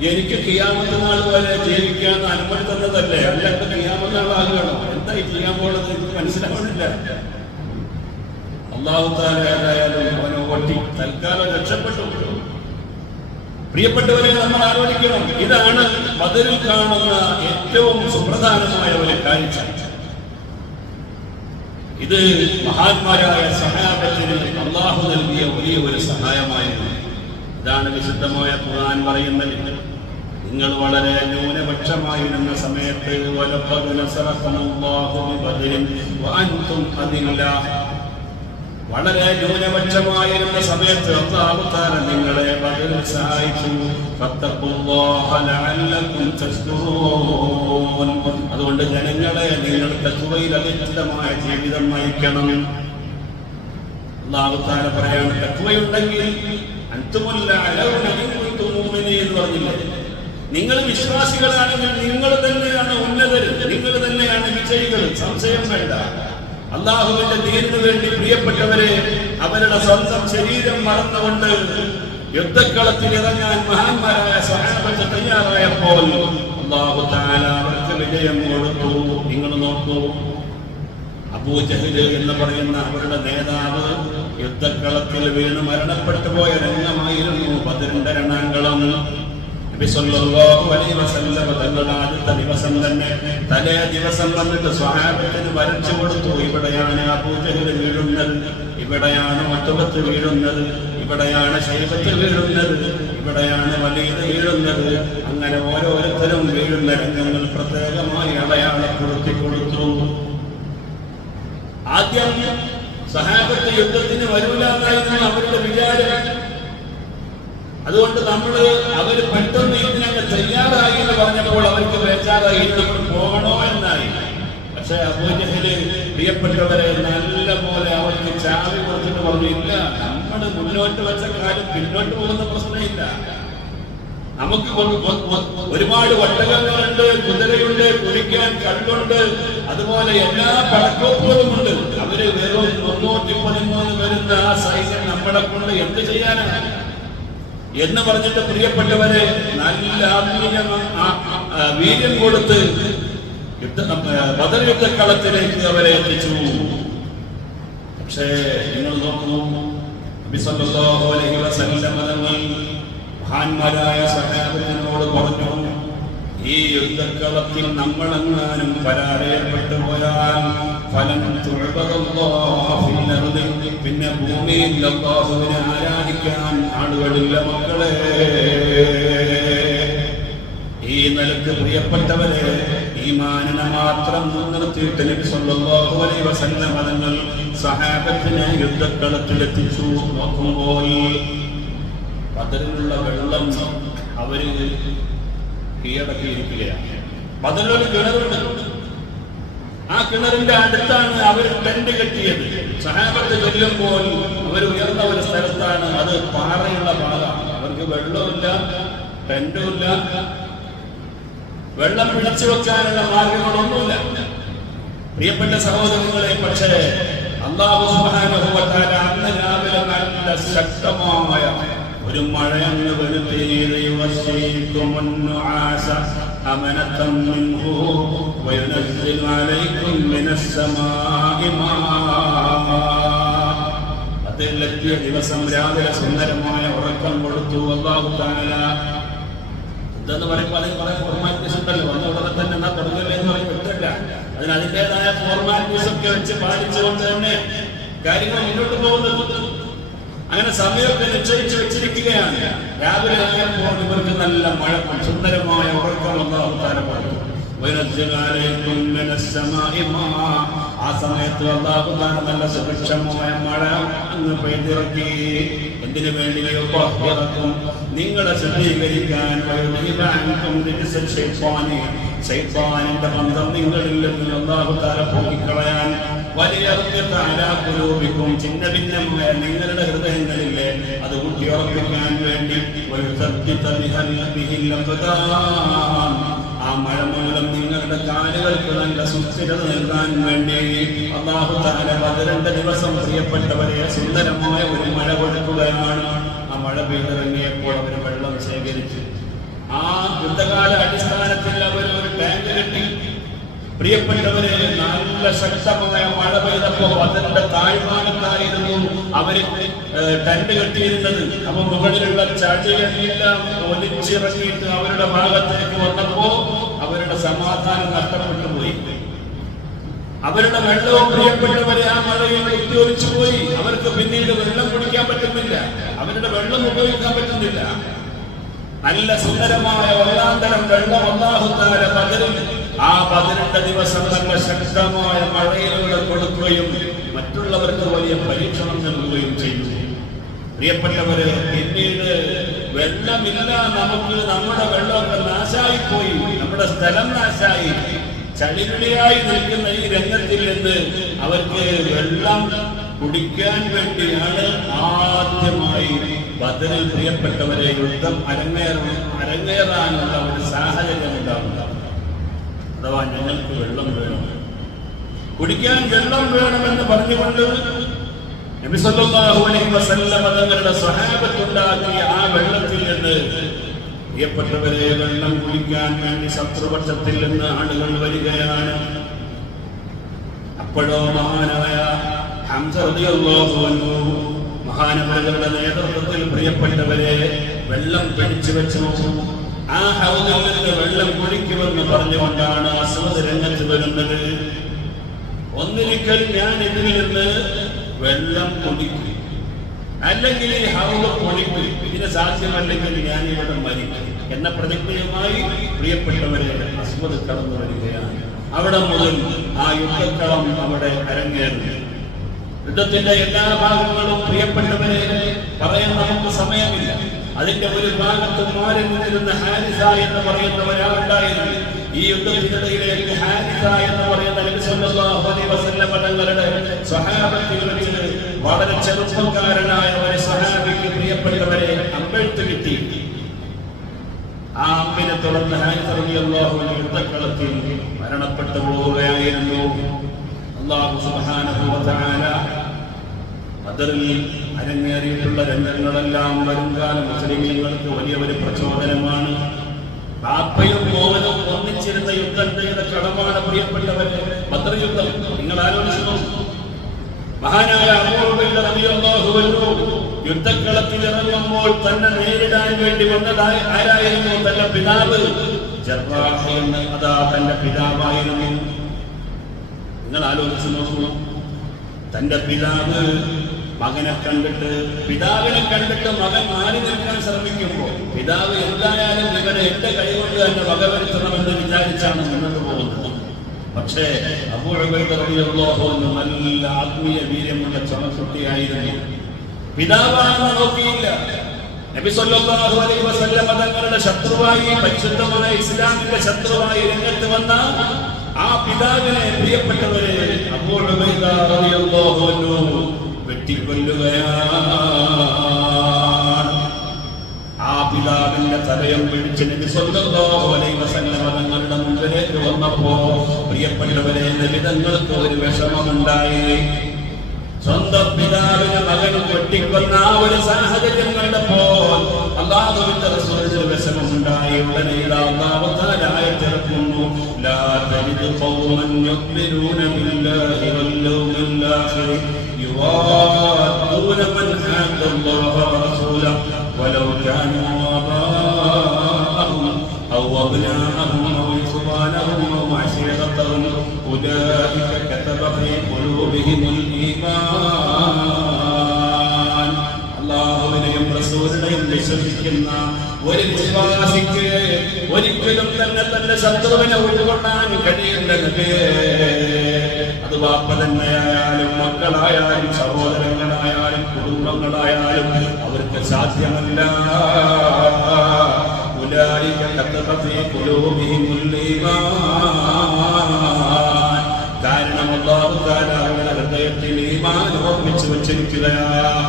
എനിക്ക് ഖിയാമത്ത് നാൾ വരെ ജീവിക്കാൻ അനുമതി തന്നതല്ലേ, അല്ലാതെ ഖിയാമത്ത് നാളാകണോ? എന്തായി ചെയ്യാൻ പോണത് എനിക്ക് മനസ്സിലാവുന്നില്ല. അല്ലാഹു തആല ഏതായാലും അവനെ ഓട്ടി തൽക്കാലം രക്ഷപ്പെട്ടു. പ്രിയപ്പെട്ടവരെ, നമ്മൾ ആലോചിക്കണം, ഇതാണ് ബദറിൽ കാണുന്ന ഏറ്റവും സുപ്രധാനമായ ഒരു കാഴ്ച. ഇത് മഹാന്മാരായ സഹാബത്തിന് അല്ലാഹു നൽകിയ വലിയ ഒരു സഹായമായിരുന്നു. ഇതാണ് വിശുദ്ധമായ ഖുർആൻ പറയുന്നത്. നിങ്ങൾ വളരെ ന്യൂനപക്ഷമായിരുന്ന സമയത്ത് വളരെ ന്യൂനപക്ഷമായിരുന്ന സമയത്ത് അല്ലാഹു തആല നിങ്ങളെ ബദറിൽ സഹായിച്ചു. അതുകൊണ്ട് ജനങ്ങളെ നിങ്ങൾ തഖ്വയിൽ അധിഷ്ഠിതമായ ജീവിതം നയിക്കണം. അല്ലാഹു തആല പറയാണ്, തഖ്വയുണ്ടെങ്കിൽ അൻതുമുൽ അലൗന ഇൻ കുൻതും മുഅ്മിനീൻ എന്ന് പറഞ്ഞില്ലേ? നിങ്ങൾ വിശ്വാസികളാണെങ്കിൽ നിങ്ങൾ തന്നെയാണ് ഉന്നതർ, നിങ്ങൾ തന്നെയാണ് വിജയികൾ, സംശയം വേണ്ട. അല്ലാഹുവിന്റെ ദീനിനു വേണ്ടി പ്രിയപ്പെട്ടവരെ അവരുടെ സ്വന്തം ശരീരം മറന്നുകൊണ്ട് യുദ്ധക്കളത്തിൽ ഇറങ്ങാൻ മഹാന്മാരായ സഹാബത്ത് തയ്യാറായപ്പോൾ അല്ലാഹു തആല അവർക്ക് വിജയം കൊടുത്തു. നിങ്ങൾ നോക്കൂ, അബൂജഹൽ എന്ന് പറയുന്ന അവരുടെ നേതാവ് യുദ്ധക്കളത്തിൽ വീണ് മരണപ്പെട്ടു പോയ രംഗമായിരുന്നു ബദറിന്റെ രണാങ്കളം. നബി സല്ലല്ലാഹു അലൈഹി വസല്ലം തങ്ങളുടെ ആദ്യത്തെ ദിവസം തന്നെ തലേ ദിവസം വന്നിട്ട് സ്വഹാബത്തിന് വരച്ചു കൊടുത്തു. ഇവിടെയാണ് അബൂജഹൽ വീഴുന്നത്, ഇവിടെയാണ് ഉത്ബത്ത് വീഴുന്നത്, ഇവിടെയാണ് ശൈബത്ത് വീഴുന്നത്, ഇവിടെയാണ് വലീദ് വീഴുന്നത്. അങ്ങനെ ഓരോരുത്തരും വീഴുന്ന രംഗങ്ങൾ പ്രത്യേകമായി അടയാളപ്പെടുത്തി കൊടുത്തു. ആദ്യം സഹാബത്ത് യുദ്ധത്തിന് വരൂല എന്നായിരുന്നു അവരുടെ വിചാരം. അതുകൊണ്ട് അവര് പെട്ടെന്ന് ഇതിനൊക്കെ തയ്യാറായി എന്ന് പറഞ്ഞപ്പോൾ അവർക്ക് ബേജാറായി, പോകണോ എന്നായി. പക്ഷെ അബൂജഹല് പ്രിയപ്പെട്ടവരെ നല്ല പോലെ അവർക്ക് ചാവി കൊടുത്തിട്ട് പറഞ്ഞു, ഇല്ല, നമ്മൾ മുന്നോട്ട് വെച്ച കാര്യം പിന്നോട്ട് പോകുന്ന പ്രശ്നമില്ല. നമുക്ക് ഒരുപാട് ഒട്ടകങ്ങളുണ്ട്, കുതിരയുണ്ട്, കുടിക്കാൻ കല്ലുണ്ട്, അതുപോലെ എല്ലാ പടക്കോപ്പുകളുമുണ്ട്. അവര് വെറും 313 വരുന്ന ആ സൈന്യം നമ്മളെ കൊണ്ട് എന്ത് ചെയ്യാനാണ് എന്ന് പറഞ്ഞിട്ട് പ്രിയപ്പെട്ടവരെ നല്ല ആത്മീയ വീര്യം കൊടുത്ത് ബദർ യുദ്ധക്കളത്തിലേക്ക് അവരെ എത്തിച്ചു. പക്ഷേ നിങ്ങൾ നോക്കൂ, നബി സല്ലല്ലാഹു അലൈഹി വസല്ലം തങ്ങൾ മഹാന്മാരായ സഹാബത്തിനോട് പറഞ്ഞു, ഈ യുദ്ധക്കളത്തിൽ നമ്മളെങ്ങാനും പരാജയപ്പെട്ടു പോയാൽ പിന്നെ ഭൂമിയിൽ അല്ലാഹുവിനെ ആരാധിക്കാൻ ആളുകളില്ല മക്കളെ. ഈ നിലക്ക് പ്രിയപ്പെട്ടവരെ, ഈമാനിനെ മാത്രം മുൻനിർത്തിയിട്ട് നബി സല്ലല്ലാഹു അലൈഹി വസല്ലം തങ്ങൾ സഹാബത്തിനെ യുദ്ധക്കളത്തിലെത്തിച്ചു. നോക്കുമ്പോൾ ബദറിലുള്ള വെള്ളം അവര് കീഴടക്കിയിരിക്കുകയാണ്. ബദറിലൊരു കിണറുണ്ട്. ആ കിണറിന്റെ അടുത്താണ് അവർ ടെന്റ് കെട്ടിയത്. സഹാബത്ത് ചെല്ലുമ്പോൾ അവർ ഉയർന്ന ഒരു സ്ഥലത്താണ്. അത് പാറയുള്ള ഭാഗമാണ്. അവർക്ക് വെള്ളമില്ല, ടെന്റുമില്ല, വെള്ളം പിടിച്ചു വെക്കാനുള്ള മാർഗങ്ങളൊന്നുമില്ല. പ്രിയപ്പെട്ട സഹോദരങ്ങളെ, പക്ഷേ അല്ലാഹു സുബ്ഹാനഹു വ തആല അന്ന് രാവിലെ നല്ല ശക്തമായ ഒരു മഴയങ്ങ് വരുത്തിയത്. അമനതം മിൻഹു വയുനസ്സിലു അലൈക്കും മിനസ്സമാഇ മാഅ. അതിലെത്തിയ ദിവസം രാവിലെ സുന്ദരമായ ഉറക്കം കൊടുത്തു അല്ലാഹു തആല. ഇതെന്ന് പറയുമ്പോൾ അതിന് കുറെ ഫോർമാലിറ്റീസ് ഉണ്ടല്ലോ. വന്ന ഉടനെ തന്നെ എന്നാ തുടങ്ങില്ല എന്ന് പറയും പറ്റില്ല. അതിന് അതിൻ്റെതായ ഫോർമാലിറ്റീസ് ഒക്കെ വെച്ച് പാലിച്ചുകൊണ്ട് തന്നെ കാര്യങ്ങൾ മുന്നോട്ട് പോകുന്നത്. അങ്ങനെ സമയമൊക്കെ നിശ്ചയിച്ചു വെച്ചിരിക്കുകയാണ്. രാവിലെ ആയപ്പോൾ ഇവർക്ക് നല്ല മഴ, സുന്ദരമായ ഉറക്കം അല്ലാഹു തആല പറഞ്ഞു. ആ സമയത്ത് അല്ലാഹു തആല നല്ല സുഭിക്ഷമായ മഴ അങ്ങ് പെയ്തിറക്കി. എന്തിനു വേണ്ടി? നിങ്ങളെ ശുദ്ധീകരിക്കാൻ. ശൈത്താനിന്റെ ബന്ധം നിങ്ങളിൽ നിന്ന് അല്ലാഹു തആല പോക്കിക്കളയാൻ. വലിയ ചിന്ന ഭിന്നമായ നിങ്ങളുടെ ഹൃദയങ്ങളിലെ അത് ഊട്ടിയുറപ്പിക്കാൻ വേണ്ടി. ആ മഴ മൂലം നിങ്ങളുടെ കാലുകൾക്ക് നല്ല സുസ്ഥിരത നൽകാൻ വേണ്ടി അല്ലാഹു തആല ബദറിന്റെ ദിവസം പ്രിയപ്പെട്ടവരെ സുന്ദരമായ ഒരു മഴ കൊടുക്കുകയാണ്. ആ മഴ പെയ്തിറങ്ങിയപ്പോൾ അവർ വെള്ളം ശേഖരിച്ചു. ആ യുദ്ധകാല അടിസ്ഥാനത്തിൽ അവർ ഒരു ടാങ്ക് കെട്ടി. പ്രിയപ്പെട്ടവരെ, നല്ല ശക്തമായ മഴ പെയ്തപ്പോൾ അതിന്റെ താഴ്ഭാഗത്തായിരുന്നു അവര് ടെന്റ് കെട്ടിയിരുന്നത്. അപ്പൊ മുകളിലുള്ള ചടിയെല്ലാം ഒലിച്ചിറങ്ങിയിട്ട് അവരുടെ ഭാഗത്തേക്ക് വന്നപ്പോ അവരുടെ സമാധാനം നഷ്ടപ്പെട്ടു പോയി. അവരുടെ വെള്ളവും പ്രിയപ്പെട്ടവരെ ആ മഴയിൽ കുത്തിയൊലിച്ചു പോയി. അവർക്ക് പിന്നീട് വെള്ളം കുടിക്കാൻ പറ്റുന്നില്ല, അവരുടെ വെള്ളം ഉപയോഗിക്കാൻ പറ്റുന്നില്ല. നല്ല സുന്ദരമായ ഒന്നാന്തരം വെള്ളം അല്ലാഹു തആല ബദറിൽ, ആ ബദറിന്റെ ദിവസം നല്ല ശക്തമായ മഴയിലൂടെ കൊടുക്കുകയും മറ്റുള്ളവർക്ക് വലിയ പരീക്ഷണം നൽകുകയും ചെയ്തു. പ്രിയപ്പെട്ടവരെ, പിന്നീട് വെള്ളമില്ല, നമുക്ക് നമ്മുടെ വെള്ളമൊക്കെ നാശായിപ്പോയി, നമ്മുടെ സ്ഥലം നാശായി, ചളിപിളിയായി നിൽക്കുന്ന ഈ രംഗത്തിൽ നിന്ന് അവർക്ക് വെള്ളം കുടിക്കാൻ വേണ്ടിയാണ് ആദ്യമായി ബദറിൽ പ്രിയപ്പെട്ടവരെ യുദ്ധം അരങ്ങേറാനുള്ള ഒരു സാഹചര്യം ഉണ്ടാവുക. അഥവാ ഞങ്ങൾക്ക് വെള്ളം വേണം, കുടിക്കാൻ വെള്ളം വേണമെന്ന് പറഞ്ഞുകൊണ്ട് നബി സല്ലല്ലാഹു അലൈഹി വസല്ലം തങ്ങളുടെ സ്വഹാബത്തുണ്ടാക്കിയ ആ വെള്ളത്തിൽ നിന്ന് പ്രിയപ്പെട്ടവരെ വെള്ളം കുടിക്കാൻ വേണ്ടി ശത്രുപക്ഷത്തിൽ നിന്ന് ആളുകൾ വരികയാണ്. അപ്പോഴോ മഹാനായ ഹംസ റളിയല്ലാഹു അൻഹു മഹാനവരുടെ നേതൃത്വത്തിൽ പ്രിയപ്പെട്ടവരെ വെള്ളം പിടിച്ചു വെച്ചു. ആ ഹൗദിൽ നിന്ന് വെള്ളം കുടിക്കുമെന്ന് പറഞ്ഞുകൊണ്ടാണ് അസ്വദ് രംഗത്ത് വരുന്നത്. ഒന്നിരിക്കൽ ഞാൻ ഇതിൽ നിന്ന് വെള്ളം കുടിക്കും, അല്ലെങ്കിൽ ഈ ഹൗദ് കുടിക്കും, ഇതിന് സാധ്യമല്ലെങ്കിൽ ഞാൻ ഇവിടെ മരിക്കും എന്ന പ്രതിജ്ഞയുമായി പ്രിയപ്പെട്ടവരെ അസ്വദ് കടന്നു വരികയാണ്. അവിടെ മുതൽ ആ യുദ്ധക്കളം അവിടെ അരങ്ങേറുന്നു. യുദ്ധത്തിന്റെ എല്ലാ ഭാഗങ്ങളും പ്രിയപ്പെട്ടവരെ പറയാൻ നമുക്ക് സമയമില്ല. അതിന്റെ ഒരു ഭാഗത്ത് മാറി നിന്നിരുന്ന ഹാരിസ എന്ന് പറയുന്ന ഒരാളുണ്ടായിരുന്നു. ഈ യുദ്ധത്തിനിടയിലേക്ക് ഹാരിസ എന്ന് പറയുന്ന നബി സല്ലല്ലാഹു അലൈഹി വസല്ലം തങ്ങളുടെ സ്വഹാബത്തിൽ വെച്ച് വളരെ ചെറുപ്പക്കാരനായ ഒരു സ്വഹാബിക്ക് പ്രിയപ്പെട്ടവരെ അമ്പെഴുത്ത് കിട്ടി. ആ അമ്പിനെ തുടർന്ന് ഹാരിസ റളിയല്ലാഹു അൻഹു യുദ്ധക്കളത്തിൽ മരണപ്പെട്ടു പോവുകയായിരുന്നു. അല്ലാഹു സുബ്ഹാനഹു വ തആല ബദറിൽ അരങ്ങേറിയിട്ടുള്ള രംഗങ്ങളെല്ലാം വരുംകാല മുസ്ലിമീങ്ങൾക്ക് വലിയ ഒരു പ്രചോദനമാണ്. ബാപ്പയും മോനും ഒന്നിച്ചിരുന്ന യുദ്ധം ചെയ്ത കടമാണ് പ്രിയപ്പെട്ടവരെ ബദർ യുദ്ധം. നിങ്ങൾ ആലോചിച്ചു നോക്കൂ. മഹാനായ അബൂ ഉബൈദ റളിയല്ലാഹു അൻഹു യുദ്ധക്കളത്തിൽ ഇറങ്ങുമ്പോൾ തന്നെ നേരിടാൻ വേണ്ടി വന്നതായ ആരായിരുന്നു? തന്റെ പിതാവ് ജർറാഹ് എന്ന്, അതാ തന്റെ പിതാവായിരുന്നു. നിങ്ങൾ ആലോചിച്ചു നോക്കൂ. തന്റെ പിതാവ് മകനെ കണ്ടിട്ട്, പിതാവിനെ കണ്ടിട്ട് മകൻ മാറി നിൽക്കാൻ ശ്രമിക്കുമ്പോൾ പിതാവ് എന്തായാലും ഇവരെ എന്റെ കൈകൊണ്ട് തന്നെ വകവരുത്തണമെന്ന് വിചാരിച്ചു വിചാരിച്ചാണ് മുന്നോട്ട് പോകുന്നത്. പക്ഷേ അബൂ ഉബൈദ റളിയല്ലാഹു അൻഹു നല്ല ആത്മീയ വീര്യമുള്ള ചമക്കുട്ടിയായിരുന്നു. പിതാവാണെന്ന് നോക്കിയില്ല. നബി സല്ലല്ലാഹു അലൈഹി വസല്ലം തങ്ങളുടെ ശത്രുവായി, പരിശുദ്ധമായ ഇസ്ലാമിന്റെ ശത്രുവായി രംഗത്ത് വന്ന ആ പിതാവിനെ പ്രിയപ്പെട്ടവരെ അബൂ ഉബൈദ റളിയല്ലാഹു അൻഹു വെട്ടിക്കൊല്ലുകയാണ്. ആ പിതാവിന്റെ തലയം പിടിച്ച് നബി സല്ലല്ലാഹു അലൈഹി വസല്ലം തങ്ങളുടെ മുമ്പിലേക്ക് വന്നപ്പോ പ്രിയപ്പെട്ടവരെ നബി തങ്ങൾക്ക് ഒരു വിഷമമുണ്ടായി. സ്വന്തം പിതാവിനെ മകൻ വെട്ടിക്കൊന്ന ആ ഒരു സാഹചര്യം കണ്ടപ്പോൾ അല്ലാഹുവിന്റെ റസൂലിന് വിഷമമുണ്ടായി. ഉടനെ അല്ലാഹു തആല ആയത്തിറക്കുന്നു, ലാ തജിദു ഖൗമൻ യുഅ്മിനൂന ബില്ലാഹി വൽ യൗമിൽ ആഖിർ യുവാദ്ദൂന മൻ ഹാദല്ലാഹ വറസൂലഹു വലൗ കാനൂ ആബാഅഹും ഔ അബ്നാഅഹും ഔ ഇഖ്വാനഹും ഔ അശീറതഹും ഉലൈക കതബ ഫീ ഖുലൂബിഹിമുൽ ഈമാൻ. അല്ലാഹുവിനെയും റസൂലിനെയും വിശ്വസിക്കുന്ന ഒരു വിശ്വാസിക്ക് ഒരിക്കലും തന്നെ തന്റെ ശത്രുവിനെ ഉൾക്കൊള്ളാൻ കഴിയുന്നത്. അത് വാപ്പ തന്നെയായാലും മക്കളായാലും സഹോദരങ്ങളായാലും കുടുംബങ്ങളായാലും അവർക്ക് സാധ്യമല്ല. ഉലൈക കതബ ഫീ ഖുലൂബിഹിമുൽ ഈമാൻ. കാരണം അല്ലാഹു തആല അവരുടെ ഹൃദയത്തിൽ ഈമാൻ ഉറപ്പിച്ചു വെച്ചിരിക്കുകയാണ്.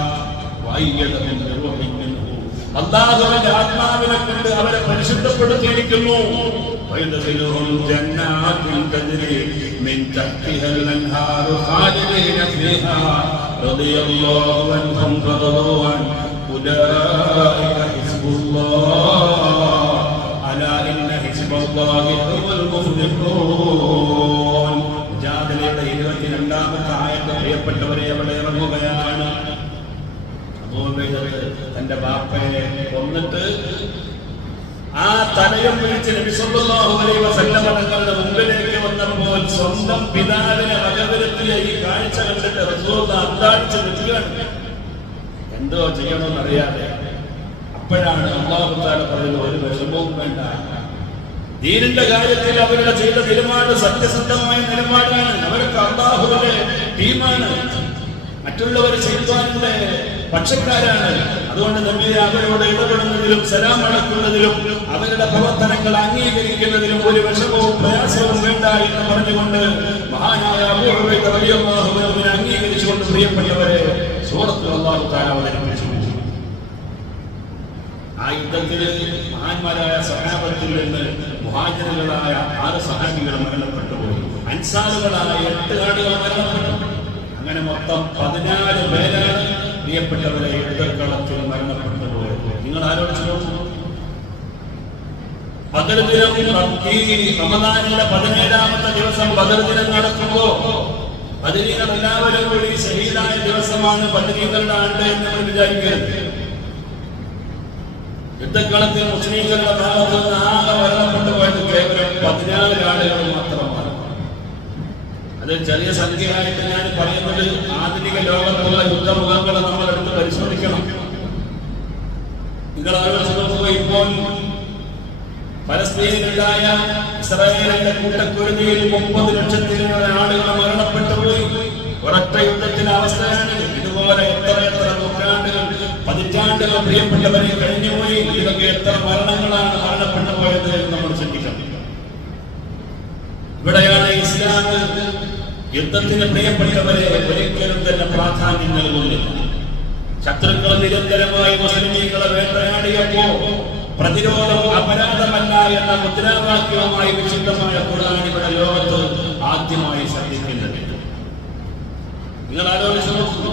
അല്ലാഹുവിന്റെ ആത്മാവിനെ കൊണ്ട് അവരെ പരിശുദ്ധപ്പെടുത്തിയിരിക്കുന്നു. ويدخلهم جنات تجري من تحتها الأنهار خالدين فيها رضي الله عنهم ورضوا عنه أولئك حزب الله ألا إن حزب الله هم المفلحون. ജാദലയുടെ 22ാമത്തെ ആയത്ത് പ്രിയപ്പെട്ടവരെ അവിടെ ഇറങ്ങുകയാണ്. തന്റെ ബാപ്പയെ കൊന്നിട്ട് ആ തലയം പിടിച്ച് നബി സല്ലല്ലാഹു അലൈഹി വസല്ലം തങ്ങളുടെ മുമ്പിലേക്ക് വന്നപ്പോൾ സ്വന്തം പിതാവിനെ വകവരുത്തിയ ഈ കാഴ്ച കണ്ടിട്ട് റസൂൽ അന്താളിച്ച് നിൽക്കുകയാണ്. എന്തോ ചെയ്യണമെന്ന് അറിയാതെ. അപ്പോഴാണ് അല്ലാഹു തആല പറയുന്നത്, ഒരു വിഷമവും വേണ്ട. ദീനിന്റെ കാര്യത്തിൽ അവരുടെ ചെയ്ത നിലപാട് സത്യസന്ധമായ നിലപാടാണ്. അവർക്ക് അല്ലാഹുവിന്റെ ടീമാണ്. മറ്റുള്ളവർ ശൈത്താനിന്റെ പക്ഷക്കാരാണ്. അതുകൊണ്ട് നബി അവരോട് ഇടപെടുന്നതിലും സലാം അടക്കുന്നതിലും അവരുടെ പ്രവർത്തനങ്ങൾ അംഗീകരിക്കുന്നതിലും ഒരു വിഷമവും പ്രയാസവും വേണ്ട എന്ന് പറഞ്ഞുകൊണ്ട് മഹാനായ അബൂ ഉബൈദ റളിയല്ലാഹു അൻഹുവിനെ അംഗീകരിച്ചുകൊണ്ട് പ്രിയപ്പെട്ടവരെ സൂറത്തുൽ അല്ലാഹു തആല അവതരിപ്പിച്ചു. ആ യുദ്ധത്തിൽ മഹാന്മാരായ സഹാബത്തിൽ നിന്ന് മുഹാജിറുകളായ 6 സഹാബികൾ മരണപ്പെട്ടുപോയി. അൻസാറുകളായ 8 ആളുകൾ മരണപ്പെട്ടു. അങ്ങനെ മൊത്തം 14 പേരാണ് പ്രിയപ്പെട്ടവരെ യുദ്ധക്കളത്തിൽ മരണപ്പെട്ടു പോയത്. നിങ്ങൾ ആലോചിച്ചു നോക്കൂ. ബദർ ദിനം ഈ റമദാനിലെ 17ാമത്തെ ദിവസം ബദർ ദിനം നടക്കുമ്പോ ബദരീകൾ എല്ലാവരും കൂടി ശഹീദായ ദിവസമാണ് ബദരീകളുടെ ആണ്ട് എന്ന് നമ്മൾ വിചാരിക്കരുത്. യുദ്ധക്കളത്തിൽ മുസ്ലിങ്ങളുടെ ഭാഗത്ത് നിന്ന് ആകെ മരണപ്പെട്ടു പോയത് കേവലം 14 ആളുകൾ മാത്രമാണ്. അത് ചെറിയ സംഖ്യയായിട്ട് ഞാൻ പറയുന്നത് ആധുനിക ലോകത്തുള്ള യുദ്ധമുഖങ്ങളെ നമ്മൾ എടുത്ത് പരിശോധിക്കണം. നിങ്ങൾ ആലോചിച്ച് നോക്കുക. ഇപ്പോൾ ഫലസ്തീനിലുണ്ടായ ഇസ്രായേലിന്റെ കൂട്ടക്കുരുതിയിൽ 30 ലക്ഷത്തിലേറെ ആളുകൾ മരണപ്പെട്ടുപോയി. ഒരൊറ്റ യുദ്ധത്തിന്റെ അവസ്ഥയാണ്. ഇതുപോലെ എത്ര നൂറ്റാണ്ടുകൾ, പതിറ്റാണ്ടുകൾ പ്രിയപ്പെട്ടവരെ കഴിഞ്ഞുപോയി. ഇതൊക്കെ എത്ര മരണങ്ങളാണ് മരണപ്പെട്ടു പോയത് എന്ന് നമ്മൾ ചിന്തിക്കണം. ഇവിടെയാണ് ഇസ്ലാം യുദ്ധത്തിന് പ്രിയപ്പെട്ടവരെ ഒരിക്കലും തന്നെ പ്രാധാന്യം നൽകുന്നില്ല. ശത്രുക്കൾ നിരന്തരമായി മുസ്ലിമീങ്ങളെ വേട്ടയാടിയപ്പോ പ്രതിരോധം അപരാധമല്ല എന്ന മുദ്രാവാക്യവുമായി വിശുദ്ധമായ ഖുർആൻ ഇവിടെ ലോകത്ത് ആദ്യമായി ശ്രദ്ധിക്കുന്നത്. നിങ്ങൾ ആലോചിച്ച് നോക്കൂ.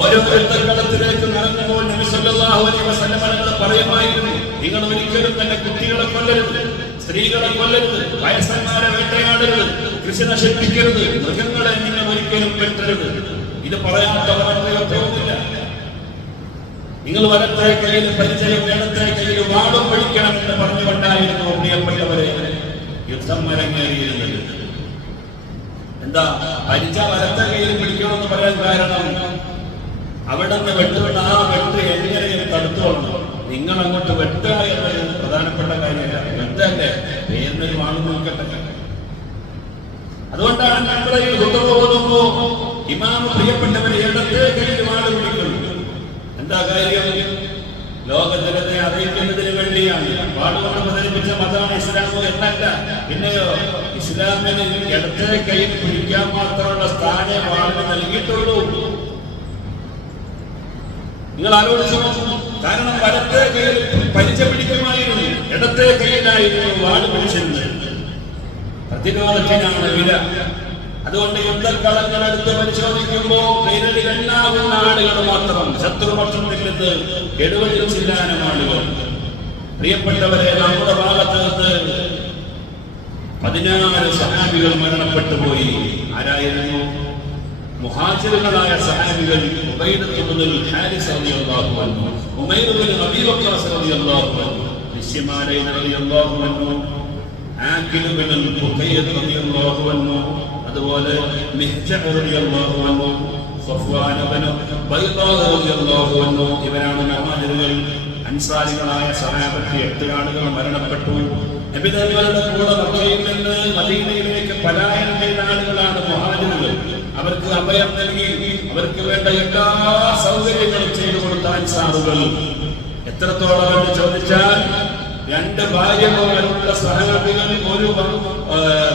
ഓരോ യുദ്ധക്കളത്തിലേക്ക് ഇറങ്ങുമ്പോൾ നബി സല്ലല്ലാഹു അലൈഹി വസല്ലം പറയുമായിരുന്നു, നിങ്ങൾ ഒരിക്കലും തന്നെ കുട്ടികളെ കൊല്ലരുത്, സ്ത്രീകളെ കൊല്ലരുത്, വയസ്സന്മാരെ വേട്ടയാടരുത്, കൃഷി നശിപ്പിക്കരുത്, മൃഗങ്ങളെ നിങ്ങൾ ഒരിക്കലും വെട്ടരുത്. ഇത് പറയാത്ത ഒരർത്ഥമില്ല. നിങ്ങൾ വലത്തെ കയ്യിൽ പരിചയം, ഇടത്തെ കയ്യിൽ വാളും പിടിക്കണം എന്ന് പറഞ്ഞുകൊണ്ടായിരുന്നു പ്രിയപ്പെട്ടവരെ യുദ്ധം അരങ്ങേറിയിരുന്നത്. എന്താ പരിച വലത്തെ കയ്യിൽ പിടിക്കണമെന്ന് പറയാൻ കാരണം അവിടെ നിന്ന് വെട്ടുകൊണ്ട് ആ വെട്ട് എങ്ങനെയും തടുത്തോളണം. നിങ്ങൾ അങ്ങോട്ട് വെട്ടുക എന്നത് പ്രധാനപ്പെട്ട കാര്യമല്ല. വെട്ടല്ലേ പേരിനൊരു വാൾ വാൾ നിൽക്കട്ടെ. അതുകൊണ്ടാണ് നമ്മളെ ഈ ഖുതുബ ഓതുമ്പോ ഇമാം പ്രിയപ്പെട്ടവരെ ഇടത്തെ കയ്യിൽ വാൾ പിടിക്കുന്നു. എന്താ കാര്യം? ലോക ജനത്തെ അറിയിക്കുന്നതിന് വേണ്ടിയാണ്. വാളുകൊണ്ട് അവതരിപ്പിച്ച മതമാണ് ഇസ്ലാം എന്നല്ല. പിന്നെയോ ഇസ്ലാമിന് ഇടത്തെ കയ്യിൽ പിടിക്കാൻ മാത്രമുള്ള സ്ഥാനേ വാളിന് നൽകിയിട്ടുള്ളൂ. നിങ്ങൾ ആലോചിച്ചു. കാരണം വലത്തെ കയ്യിൽ പരിച പിടിക്കുമായിരുന്നു, ഇടത്തെ കയ്യിലായിരുന്നു വാൾ പിടിച്ചിരുന്നത്. പ്രതിരോധത്തിനാണ് വില. അതുകൊണ്ട് യുദ്ധക്കളങ്ങൾ എടുത്ത് പരിശോധിക്കുമ്പോൾ വിരലിലെണ്ണാവുന്ന ആളുകൾ മാത്രം ശത്രുപക്ഷത്തിൽ നിന്ന് കെടുവഴിൽ ചെല്ലാനും ആളുകൾ. പ്രിയപ്പെട്ടവരെ, നമ്മുടെ ഭാഗത്ത് നിന്ന് 14 സഹാബികൾ മരണപ്പെട്ടു പോയി. ആരായിരുന്നു? മുഹാജിറുകളായ സഹാബികൾ. ഉബൈദ ഇബ്നുൽ ഹാരിസ് റളിയല്ലാഹു അൻഹു, ഉമൈർ ഇബ്നു അബീ വഖാസ് റളിയല്ലാഹു അൻഹു, ഇസ്മാഈൽ റളിയല്ലാഹു അൻഹു, ആഖിൽ ഇബ്നു ബുഖൈർ റളിയല്ലാഹു അൻഹു, അതുപോലെ മിഹ്ജഅ റളിയല്ലാഹു അൻഹു, സഫ്വാൻ ഇബ്നു ബൈദാ റളിയല്ലാഹു അൻഹു. ഇവരാണ് മുഹാജിറുകൾ. അൻസാരികളായ സഹാബത്ത് 8 ആളുകൾ മരണപ്പെട്ടു. നബി തങ്ങളുടെ കൂടെ മക്കയിൽ നിന്ന് മദീനയിലേക്ക് പലായനം ചെയ്ത ആളുകളാണ് മുഹാജിറുകൾ. അവർക്ക് അഭയം നൽകി, അവർക്ക് വേണ്ട എല്ലാ സൗകര്യങ്ങളും ചെയ്തു കൊടുത്ത അൻസാറുകൾ. എത്രത്തോളം എന്ന് ചോദിച്ചാൽ 2 ഭാര്യമാരുള്ള സഹാബികൾ ഒരു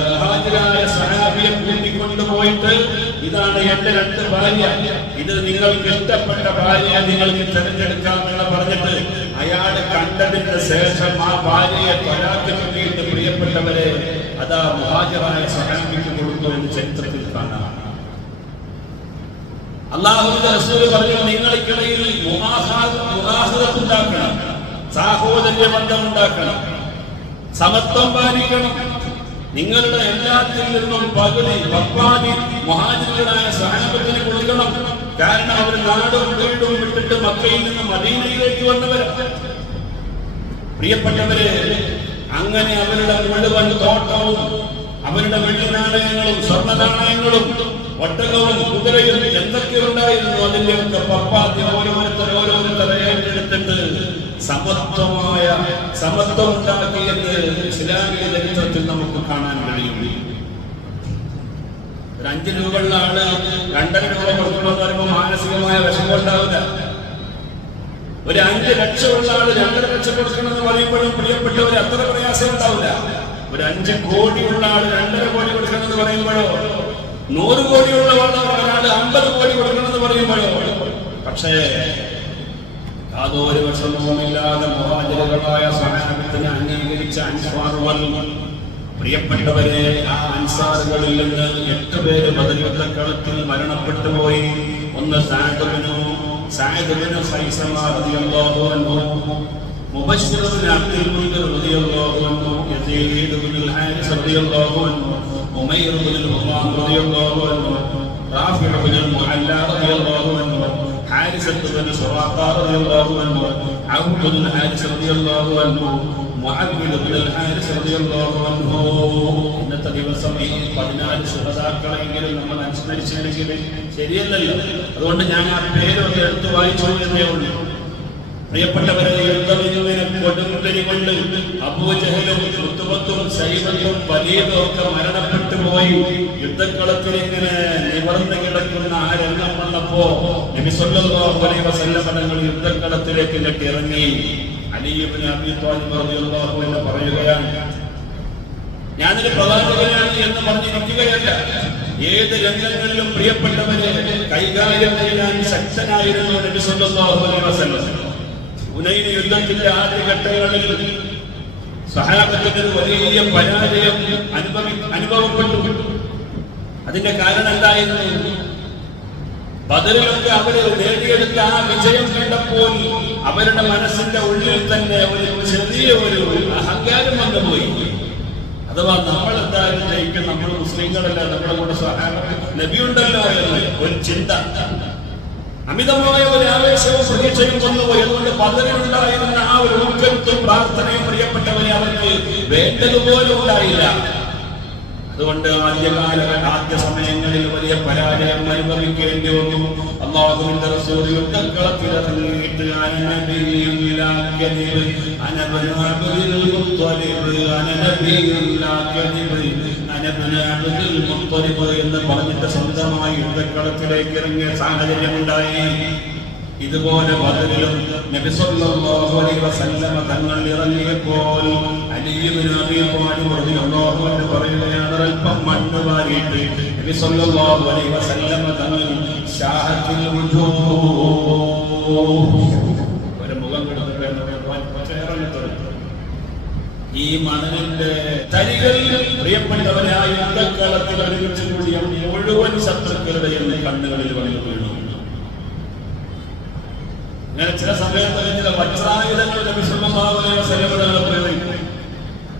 മുഹാജിറായ സഹാബിയെ കൂട്ടിക്കൊണ്ടുപോയിട്ട്, ഇതാണ് എന്റെ 2 ഭാര്യ, ഇത് നിങ്ങൾക്ക് ഇഷ്ടപ്പെട്ട ഭാര്യയെ നിങ്ങൾക്ക് തിരഞ്ഞെടുക്കാം എന്ന് പറഞ്ഞിട്ട് അയാൾ കണ്ടതിന് ശേഷം ആ ഭാര്യയെ തലാഖ് ചൊല്ലിയിട്ട് പ്രിയപ്പെട്ടവരെ അതാ മുഹാജിറായ സഹാബിക്ക് കൊടുത്തു എന്ന് ചരിത്രത്തിൽ കാണാം. അല്ലാഹുവിന്റെ റസൂൽ പറഞ്ഞു, നിങ്ങൾക്കിടയിൽ മുആഖദത്ത് ഉണ്ടാക്കണം, സാഹോദര്യ ബന്ധം ഉണ്ടാക്കണം, സമത്വം പാലിക്കണം. നിങ്ങളുടെ എല്ലാത്തിൽ നിന്നും പകുതി മുഹാജിറുകളായ സഹാബത്തിന് കൊടുക്കണം. കാരണം അവർ നാടും വീടും വിട്ടിട്ട് മക്കയിൽ നിന്ന് മദീനയിലേക്ക് വന്നവരാണ്. പ്രിയപ്പെട്ടവരെ, അങ്ങനെ അവരുടെ മുഴുവൻ തോട്ടവും അവരുടെ വെള്ളി നാണയങ്ങളും സ്വർണ്ണ നാണയങ്ങളും ഒട്ടകവും കുതിരയും എന്തൊക്കെ ഉണ്ടായിരുന്നു അതിന്റെയൊക്കെ പപ്പാദ്യം ഓരോരുത്തരെ ഏറ്റെടുത്തിട്ട് സമത്വം ഉണ്ടാക്കിയെന്ന് ഇസ്ലാമിക ചരിത്രത്തിൽ നമുക്ക് കാണാൻ കഴിയും. ഒരു 5 രൂപയുള്ള ആള് 2.5 രൂപ കൊടുക്കണമെന്ന് പറയുമ്പോൾ മാനസികമായ വിഷമം ഉണ്ടാവില്ല. ഒരു 5 ലക്ഷമുള്ള ആള് 2.5 ലക്ഷം കൊടുക്കണമെന്ന് പറയുമ്പോഴും പ്രിയപ്പെട്ടവർ അത്ര പ്രയാസം ഉണ്ടാവില്ല. ഒരു 5 കോടിയുള്ള ആള് 2.5 കോടി കൊടുക്കണമെന്ന് പറയുമ്പോഴോ, 100 കോടിയുള്ള ഒരാള് 50 കോടി കൊടുക്കണമെന്ന് പറയുമ്പോഴോ, പക്ഷേ യാതൊരു വിഷമവുമില്ലാതെ മുഹാജിറുകളായ സഹാബത്തിനെ അംഗീകരിച്ച അൻസാറുകൾ. പ്രിയപ്പെട്ടവരെ, ആ അൻസാറുകളിൽ നിന്ന് 8 പേര് ബദർ യുദ്ധക്കളത്തിൽ മരണപ്പെട്ടു പോയി. ഒന്ന് സഅദ് ഇബ്നു ഖൈസമ റളിയല്ലാഹു അൻഹു, മുബശ്ശിർ ഇബ്നു അബ്ദുൽ മുൻദിർ റളിയല്ലാഹു അൻഹു, യസീദ് ഇബ്നുൽ ഹാരിസ് റളിയല്ലാഹു അൻഹു, ഉമൈർ ഇബ്നുൽ ഹുമാം റളിയല്ലാഹു അൻഹു, റാഫി' ഇബ്നുൽ മുഅല്ല റളിയല്ലാഹു അൻഹു, ഹാരിസത്ത് ഇബ്നു സുറാഖ റളിയല്ലാഹു അൻഹു, ഔഫ് ഇബ്നുൽ ഹാരിസ് റളിയല്ലാഹു അൻഹു, മുഅവ്വിദ് ഇബ്നുൽ ഹാരിസ് റളിയല്ലാഹു അൻഹു. ഇന്നത്തെ ദിവസം ഈ 14 ശുഹദാക്കളെങ്കിലും നമ്മൾ അനുസ്മരിച്ചില്ലെങ്കിൽ ശരിയല്ലല്ലോ. അതുകൊണ്ട് ഞാൻ ആ പേരൊന്ന് എടുത്തു വായിച്ചു എന്നേ ഉള്ളൂ. പ്രിയപ്പെട്ടവരെ, യുദ്ധവിരുവിനെ കൊടുങ്കരി കൊണ്ട് അബൂജഹലും ഉത്ബത്തും ശൈബത്തും വലീദും ഒക്കെ മരണപ്പെട്ടു പോയി. യുദ്ധക്കളത്തിൽ ഇങ്ങനെ നിവർന്നു കിടക്കുന്ന ആ രംഗം വന്നപ്പോ നബി സല്ലല്ലാഹു അലൈഹി വസല്ലം തങ്ങൾ യുദ്ധക്കളത്തിലേക്ക് ഇറങ്ങി. അലി ഇബ്നു അബീ ത്വാലിബ് റളിയല്ലാഹു അൻഹു പറയുകയാണ്, ഞാനൊരു പ്രവാചകനാണ് എന്ന് പറഞ്ഞിരിക്കുകയല്ല, ഏത് രംഗങ്ങളിലും പ്രിയപ്പെട്ടവരെ കൈകാര്യം ചെയ്യാൻ ശക്തനായിരുന്നു നബി സല്ലല്ലാഹു അലൈഹി വസല്ലം. ഹുനൈൻ യുദ്ധത്തിന്റെ ആദ്യഘട്ടങ്ങളിൽ സഹാബത്തിന് വലിയ പരാജയം അനുഭവപ്പെട്ടു. അതിന്റെ കാരണം എന്തായിരുന്നു? ബദറിലൊക്കെ അവര് നേടിയെടുത്ത ആ വിജയം കണ്ടപ്പോൾ അവരുടെ മനസ്സിന്റെ ഉള്ളിൽ തന്നെ ഒരു ചെറിയ അഹങ്കാരം വന്നുപോയി. അഥവാ നമ്മൾ എന്തായാലും ജയിക്കും, നമ്മൾ മുസ്ലിങ്ങളല്ല, നമ്മുടെ കൂടെ നബിയുണ്ടല്ലോ എന്ന് ഒരു ചിന്ത, അമിതമായ ഒരു ആവേശവും പ്രതീക്ഷയും വന്നുപോയി. അതുകൊണ്ട് ബദറിലുണ്ടായിരുന്ന ആ ഒരു ഊർജ്ജത്തും പ്രാർത്ഥനയും പ്രിയപ്പെട്ടവരെ അവർക്ക് വേണ്ടതുപോലും ഉണ്ടായില്ല. അതുകൊണ്ട് ആദ്യ സമയങ്ങളിൽ വലിയ പരാജയം അനുഭവിക്കേണ്ടി വന്നു. അല്ലാഹുവിന്റെ റസൂൽ യുദ്ധക്കളത്തിലിറങ്ങിയിട്ട് എന്ന് പറഞ്ഞിട്ട് സ്വന്തമായി യുദ്ധക്കളത്തിലേക്ക് ഇറങ്ങിയ സാഹചര്യമുണ്ടായി. ഇതുപോലെ ബദറിലും നബി സല്ലല്ലാഹു അലൈഹി വസല്ലം തങ്ങൾ ഇറങ്ങിയപ്പോൾ അലി ഇബ്നു അബീ ത്വാലിബ് റളിയല്ലാഹു അൻഹു പറയുകയാണ്, അല്പം മണ്ണ് വാരിയിട്ട് നബി സല്ലല്ലാഹു അലൈഹി വസല്ലം തങ്ങൾ ശാഹത്തുൽ വുജൂഹ് ഒരു മുഖം ഈ മണലിന്റെ തരികൾ പ്രിയപ്പെട്ടവരായ യുദ്ധക്കളത്തിൽ ഒരുമിച്ച് കൂടിയ മുഴുവൻ ശത്രുക്കളുടെയും കണ്ണുകളിൽ വന്നു വീണു. അങ്ങനെ ചില സമയത്ത് ചില വജ്രായുധങ്ങൾ നബി സല്ലല്ലാഹു അലൈഹി വസല്ലം പ്രയോഗിക്കും.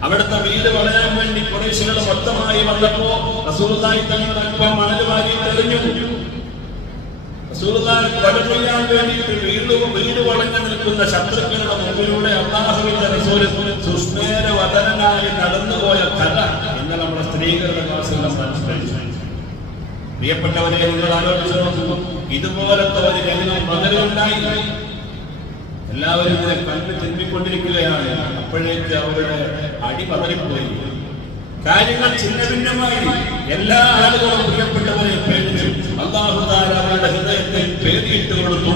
അവിടുത്തെ വീട് വളരാൻ വേണ്ടി ഖുറൈശികൾ മൊത്തമായി വന്നപ്പോ റസൂലുള്ളാഹി തങ്ങൾ അല്പം മണൽ വാരി തെളിഞ്ഞു. റസൂലുള്ളാഹി കൊലചെയ്യാൻ വേണ്ടിയിട്ട് വീട് വളഞ്ഞു നിൽക്കുന്ന ശത്രുക്കളുടെ മുമ്പിലൂടെ അല്ലാഹുവിന്റെ റസൂൽ സുസ്മേരവദനനായി നടന്നുപോയ കഥ ഇന്ന് നമ്മുടെ സ്ത്രീകളുടെ ക്ലാസ്സിൽ സംസാരിച്ചു. പ്രിയപ്പെട്ടവരെ, നിങ്ങൾ ആലോചിച്ചു നോക്കൂ, ഇതുപോലത്തെ ഒരു രംഗം ബദറിലുണ്ടായി. എല്ലാവരും ഇതിനെ കണ്ണ് ചെമ്മിക്കൊണ്ടിരിക്കുകയാണ്. അപ്പോഴേക്ക് അവരുടെ അടി പതറിപ്പോയി, കാര്യങ്ങൾ ഛിന്ന ഭിന്നമായി. എല്ലാ ആളുകളും പ്രിയപ്പെട്ടവരെ പേടിച്ചു. അല്ലാഹു തആല അവരുടെ ഹൃദയത്തിൽ പേടിയിട്ട് കൊടുത്തു.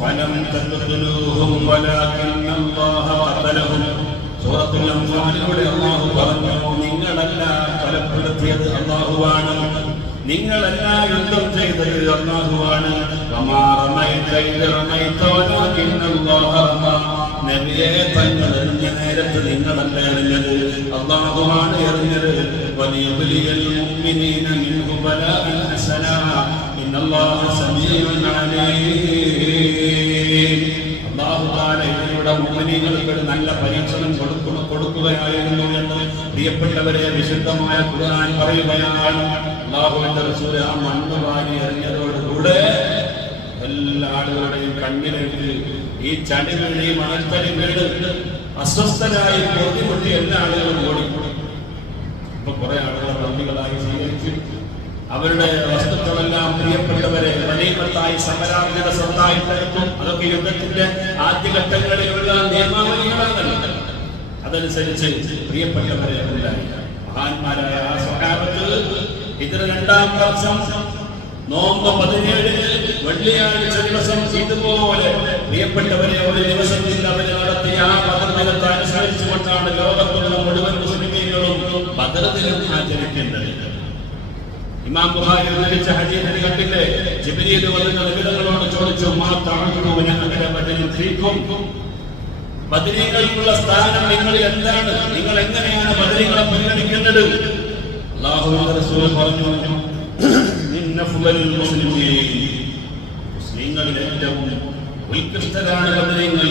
ഫലം തഖ്തുലൂഹും വലാകിന്നല്ലാഹ ഖതലഹും. സൂറത്തുൽ അൻഫാലിലൂടെ അല്ലാഹു പറഞ്ഞു, നിങ്ങളല്ല കൊലപ്പെടുത്തിയത്, അല്ലാഹുവാണ്. നിങ്ങളല്ല യുദ്ധം ചെയ്തത്, അല്ലാഹുവാണ്. വമാ റമൈത ഇദ് റമൈത വലാകിന്നല്ലാഹ റമ. നബിയെ, തങ്ങൾ എറിഞ്ഞ നേരത്ത് നിങ്ങളല്ല എറിഞ്ഞത്, അല്ലാഹുവാണ് എറിഞ്ഞത്. വലിയബലിയൽ മുഅ്മിനീന മിൻഹു ബലാഅൻ ഹസനാ ഇന്നല്ലാഹ സമീഉൻ അലീം. അല്ലാഹു തആല ഇതിലൂടെ മുഅ്മിനീങ്ങൾക്ക് നല്ല പരീക്ഷണം കൊടുക്കുകയായിരുന്നു എന്ന് പ്രിയപ്പെട്ടവരെ വിശുദ്ധമായ ഖുർആൻ പറയുകയാണ്. അല്ലാഹുവിന്റെ റസൂൽ ആ മണ്ണ് വാരി എറിഞ്ഞതോടുകൂടെ എല്ലാ ആളുകളുടെയും കണ്ണിലേക്ക് ഈ ചടി വീണ്, ഈ മണൽത്തടി വീട് അസ്വസ്ഥരായി പൊറുതിമുട്ടി എല്ലാ ആളുകളും ഓടിക്കൂടി. ഇപ്പൊ കുറെ ആളുകളെ ബന്ദികളായി സ്വീകരിച്ചു. അവരുടെ വസ്തുക്കളെല്ലാം പ്രിയപ്പെട്ടവരെ ഗനീമത്തായി സമരാർജിത സ്വത്തായി തീർക്കും. അതൊക്കെ യുദ്ധത്തിന്റെ ആദ്യഘട്ടങ്ങളിലുള്ള നിയമാവലികളാണല്ലോ. അതനുസരിച്ച് പ്രിയപ്പെട്ടവരെ ഉണ്ടായി മഹാന്മാരായ ആ സ്വഹാബത്ത് ഇതിന് 2-ാം വർഷം നോമ്പ് 17 വെള്ളിയാഴ്ച ദിവസം ഇതുപോലെ പ്രിയപ്പെട്ടവരെ ഒരു ദിവസത്തിൽ അവർ നടത്തിയ ആ ബദർ ദിനത്തെ അനുസരിച്ചുകൊണ്ടാണ് ലോകത്തുള്ള മുഴുവൻ മുസ്ലിമീങ്ങളും ബദർ ദിനം ആചരിക്കുന്നത്. ഇമാം ബുഖാരി ഉദ്ധരിച്ച ഹദീസിൽ കണ്ടില്ലേ, ജിബ്രീൽ വന്ന് നബികളോട് ചോദിച്ചു, മാ തഅഖുലൂന അഹല ബദരിൻ ഫീകും. ബദരീങ്ങൾക്കുള്ള സ്ഥാനം നിങ്ങൾ എന്താണ്, നിങ്ങൾ എങ്ങനെയാണ് ബദരീങ്ങളെ പരിഗണിക്കുന്നത്? അല്ലാഹുവിന്റെ റസൂൽ പറഞ്ഞു, മുസ്ലിങ്ങളിൽ ഏറ്റവും ഉത്കൃഷ്ടരാണ് ബദരീങ്ങൾ.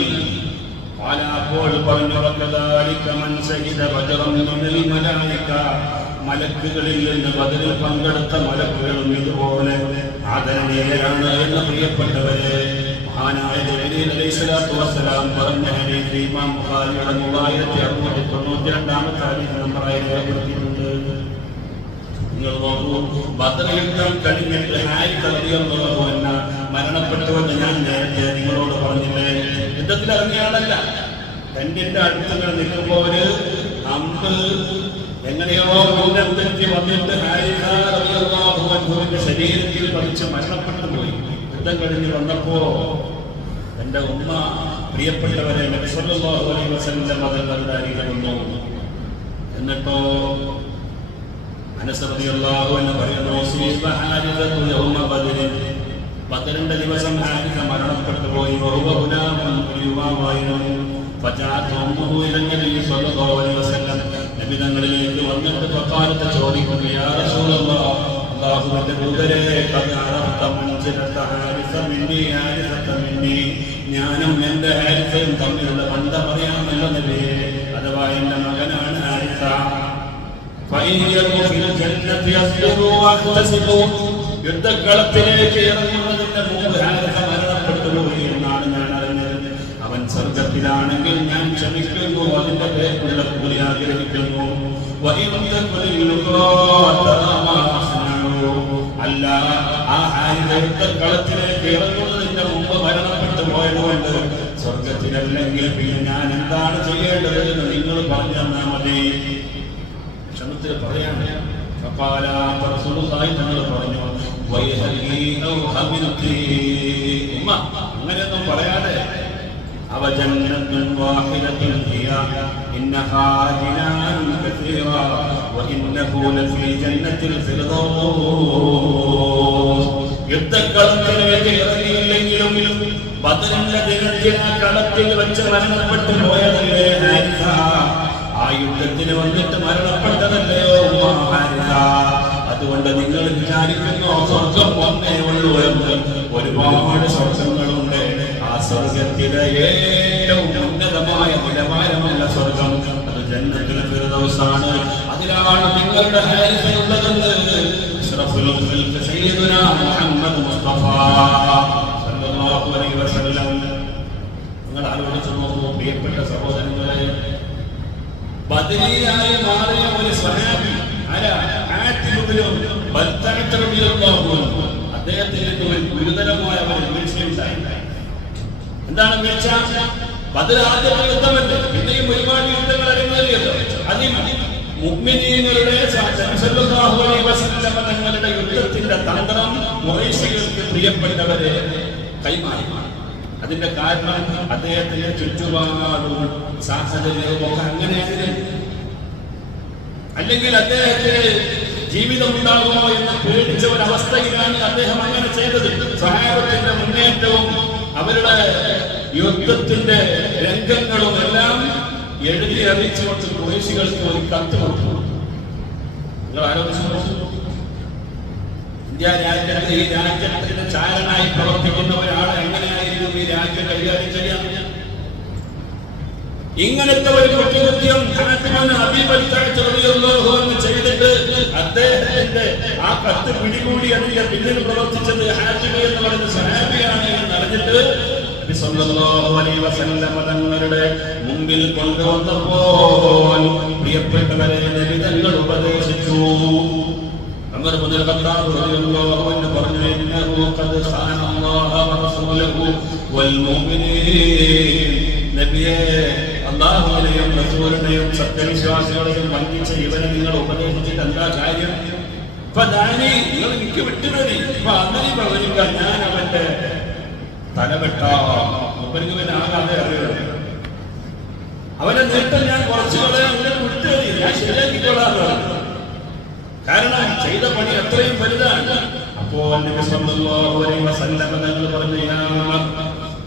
അപ്പോൾ പറഞ്ഞു, മലക്കുകളിൽ നിന്ന് ബദറിൽ പങ്കെടുത്ത മലക്കുകളും ഇതുപോലെ ആദരണീയരാണ് എന്ന് പ്രിയപ്പെട്ടവരെ മഹാനായ ജിബ്രീൽ അലൈഹിസ്സലാത്തു വസ്സലാം പറഞ്ഞ ഹദീസ് ഇമാം ബുഖാരിയുടെ 3692-ാമത്തെ ഹദീസ് നമ്പറായി രേഖപ്പെടുത്തിയിട്ടുണ്ട്. നിങ്ങൾ നോക്കൂ, ബദർ യുദ്ധം കഴിഞ്ഞിട്ട് ഹാരിസ റളിയല്ലാഹു അൻഹു മരണപ്പെട്ടുവെന്ന് ഞാൻ നേരത്തെ നിങ്ങളോട് പറഞ്ഞില്ലേ. യുദ്ധത്തിൽ ഇറങ്ങിയ ആളല്ല, ടെന്റിന്റെ അടുത്തുകൾ നിൽക്കുമ്പോര് അമ്പ് എങ്ങനെയോ മുന്നെത്തി വന്നിട്ട് ഹാരിസ റളിയല്ലാഹു അൻഹുവിന്റെ ശരീരത്തിൽ പതിച്ച് മരണപ്പെട്ടു പോയി. യുദ്ധം കഴിഞ്ഞ് വന്നപ്പോ എന്റെ ഉമ്മ പ്രിയപ്പെട്ടവരെ നബി സല്ലല്ലാഹു അലൈഹി വസല്ലം തങ്ങളുടെ അരികിൽ വന്നു. എന്നിട്ടോ അനസ് റളിയല്ലാഹു അൻഹു പറയുന്നു, ഹാരിസത്തു യൗമ ബദരിൻ. ബദറിന്റെ ദിവസം ഹാരിസ മരണപ്പെട്ടു പോയി. നബിതങ്ങളിലേക്ക് വന്നിട്ട് ഫഖാലത്ത് ചോദിക്കുന്നു, യാ റസൂലല്ലാഹ്, അല്ലാഹുവിന്റെ ദൂതരെ, ഖദ് അറഫ്ത മൻസിലത ഹാരിസ മിന്നി ഹാരിസത മിന്നി. ഞാനും എന്റെ ഹാരിസയും തമ്മിലുള്ള ബന്ധം അറിയാമല്ലോ നബിയേ, അഥവാ എന്റെ മകനാണ് ഹാരിസ. യുദ്ധക്കളത്തിലേക്ക് ഇറങ്ങുന്നതിന്റെ മുമ്പ് ഹാരിസ മരണപ്പെട്ടു പോയി എന്നാണ് ഞാൻ അറിഞ്ഞത്. അവൻ സ്വർഗത്തിലാണെങ്കിൽ ഞാൻ ക്ഷമിക്കുന്നു, അതിന്റെ പേരുള്ള കൂലി ആഗ്രഹിക്കുന്നു. അല്ല, ആ യുദ്ധക്കളത്തിലേക്ക് ഇറങ്ങുന്നതിന്റെ മുമ്പ് മരണപ്പെട്ടു പോയതുകൊണ്ട് സ്വർഗത്തിലല്ലെങ്കിൽ പിന്നെ ഞാൻ എന്താണ് ചെയ്യേണ്ടത് എന്ന് നിങ്ങൾ പറഞ്ഞു തന്നാൽ മതി. ക്ഷണത്തിൽ പറയാണ്. തങ്ങൾ പറഞ്ഞു, അങ്ങനെയൊന്നും പറയാതെ യുദ്ധക്കളത്തിലേക്ക് ഇറങ്ങിയില്ലെങ്കിലും ബദറിന്റെ ദിനത്തിൽ ആ കളത്തിൽ വെച്ച് മരണപ്പെട്ടു പോയതല്ലേ ഹാരിസ, ആ യുദ്ധത്തിന് വന്നിട്ട് മരണപ്പെട്ടതല്ലയോ ഹാരിസ. അതുകൊണ്ട് നിങ്ങൾ വിചാരിക്കുന്നു സ്വർഗം ഒന്നേ ഉള്ളൂ എന്ന്. ഒരുപാട് സ്വർഗങ്ങളുണ്ട്. ആ സ്വർഗത്തിലെ ഏറ്റവും ഉന്നതമായ നിലവാരമുള്ള സ്വർഗം അത് ജന്നത്തുൽ ഫിർദൗസാണ്. അതിലാണ് നിങ്ങളുടെ ഹാരിസയുള്ളതെന്ന് അഷ്റഫുൽ ഖൽഖ് സയ്യിദുനാ മുഹമ്മദ് മുസ്തഫ സല്ലല്ലാഹു അലൈഹി വസല്ലം. നിങ്ങൾ ആലോചിച്ചു നോക്കൂ പ്രിയപ്പെട്ട സഹോദരങ്ങളെ, ബദരിയായി മാറിയ ഒരു സ്വഹാബി അദ്ദേഹത്തിന് ഒരു ഗുരുതരമായ ഒരു വീഴ്ചയുണ്ടായി. എന്താണ് വീഴ്ച? ബദർ ആദ്യത്തെ യുദ്ധമല്ലേ, പിന്നെയും ഒരുപാട് യുദ്ധങ്ങൾ അരങ്ങേറിയത്. അതിൽ മുഅ്മിനീങ്ങളുടെ സല്ലല്ലാഹു അലൈഹി വസല്ലം തങ്ങളുടെ യുദ്ധത്തിന്റെ തന്ത്രം ഖുറൈശികൾക്ക് പ്രിയപ്പെട്ടവരെ കൈമാറി. അതിന്റെ കാരണം അദ്ദേഹത്തിന്റെ ചുറ്റുപാടും സാഹചര്യവും ഒക്കെ അങ്ങനെയായിരുന്നു. അല്ലെങ്കിൽ അദ്ദേഹത്തിന് ജീവിതം ഉണ്ടാകുമോ എന്ന് പേടിച്ച ഒരവസ്ഥയിലാണ് അദ്ദേഹം അങ്ങനെ ചെയ്തത്. സഹാബത്തിന്റെ മുന്നേറ്റവും അവരുടെ യുദ്ധത്തിന്റെ രംഗങ്ങളും എല്ലാം എഴുതി അറിയിച്ചുകൊണ്ട് ഖുറൈശികൾക്ക് ഒരു കത്ത് കൊടുത്തു. നിങ്ങൾ ആലോചിച്ചു, ഇന്ത്യ രാജ്യത്ത് ഈ രാജ്യത്തിന്റെ ചാരനായി പ്രവർത്തിക്കുന്ന ഒരാൾ എങ്ങനെയായിരുന്നു ഈ രാജ്യം കൈകാര്യം ചെയ്യാൻ? ഇങ്ങനത്തെ ഒരു കുറ്റകൃത്യം ചെയ്തിട്ട് അദ്ദേഹത്തിന്റെ ആ കത്ത് പിടികൂടി അതിന്റെ പിന്നിൽ പ്രവർത്തിച്ചത് ഹാജിബ് എന്ന് പറയുന്ന സഹാബിയാണ് എന്ന് അറിഞ്ഞിട്ട് നബി സല്ലല്ലാഹു അലൈഹി വസല്ലം തങ്ങളുടെ മുമ്പിൽ കൊണ്ടുവന്നപ്പോൾ പ്രിയപ്പെട്ടവരെ നബി തങ്ങൾ ഉപദേശിച്ചു. ഉമർ ഇബ്നുൽ ഖത്താബ് റളിയല്ലാഹു അൻഹു പറഞ്ഞു, ഇന്നഹു ഖദ് ഖാന അല്ലാഹ വറസൂലഹു വൽ മുഅ്മിനീൻ. നബിയെ, അല്ലാഹുവിനെയും റസൂലിനെയും സത്യവിശ്വാസികളെയും വഞ്ചിച്ച ഇവനെ നിങ്ങൾ ഉപദേശിച്ചിട്ട് എന്താ കാര്യം? നിങ്ങൾ എനിക്ക് വിട്ടുതരി. ഞാൻ അവന്റെ തലവെട്ടാകെ അറിയുള്ളൂ. അവനെ നേട്ടം ഞാൻ കുറച്ചു കളയാൻ വിട്ടുതരി, ഞാൻ ശരിയാക്കിക്കൊള്ളാറ്. കാരണം ചെയ്ത പണി അത്രയും വലുതാണ്. അപ്പോൾ നബി സല്ലല്ലാഹു അലൈഹി വസല്ലം തങ്ങൾ പറഞ്ഞു,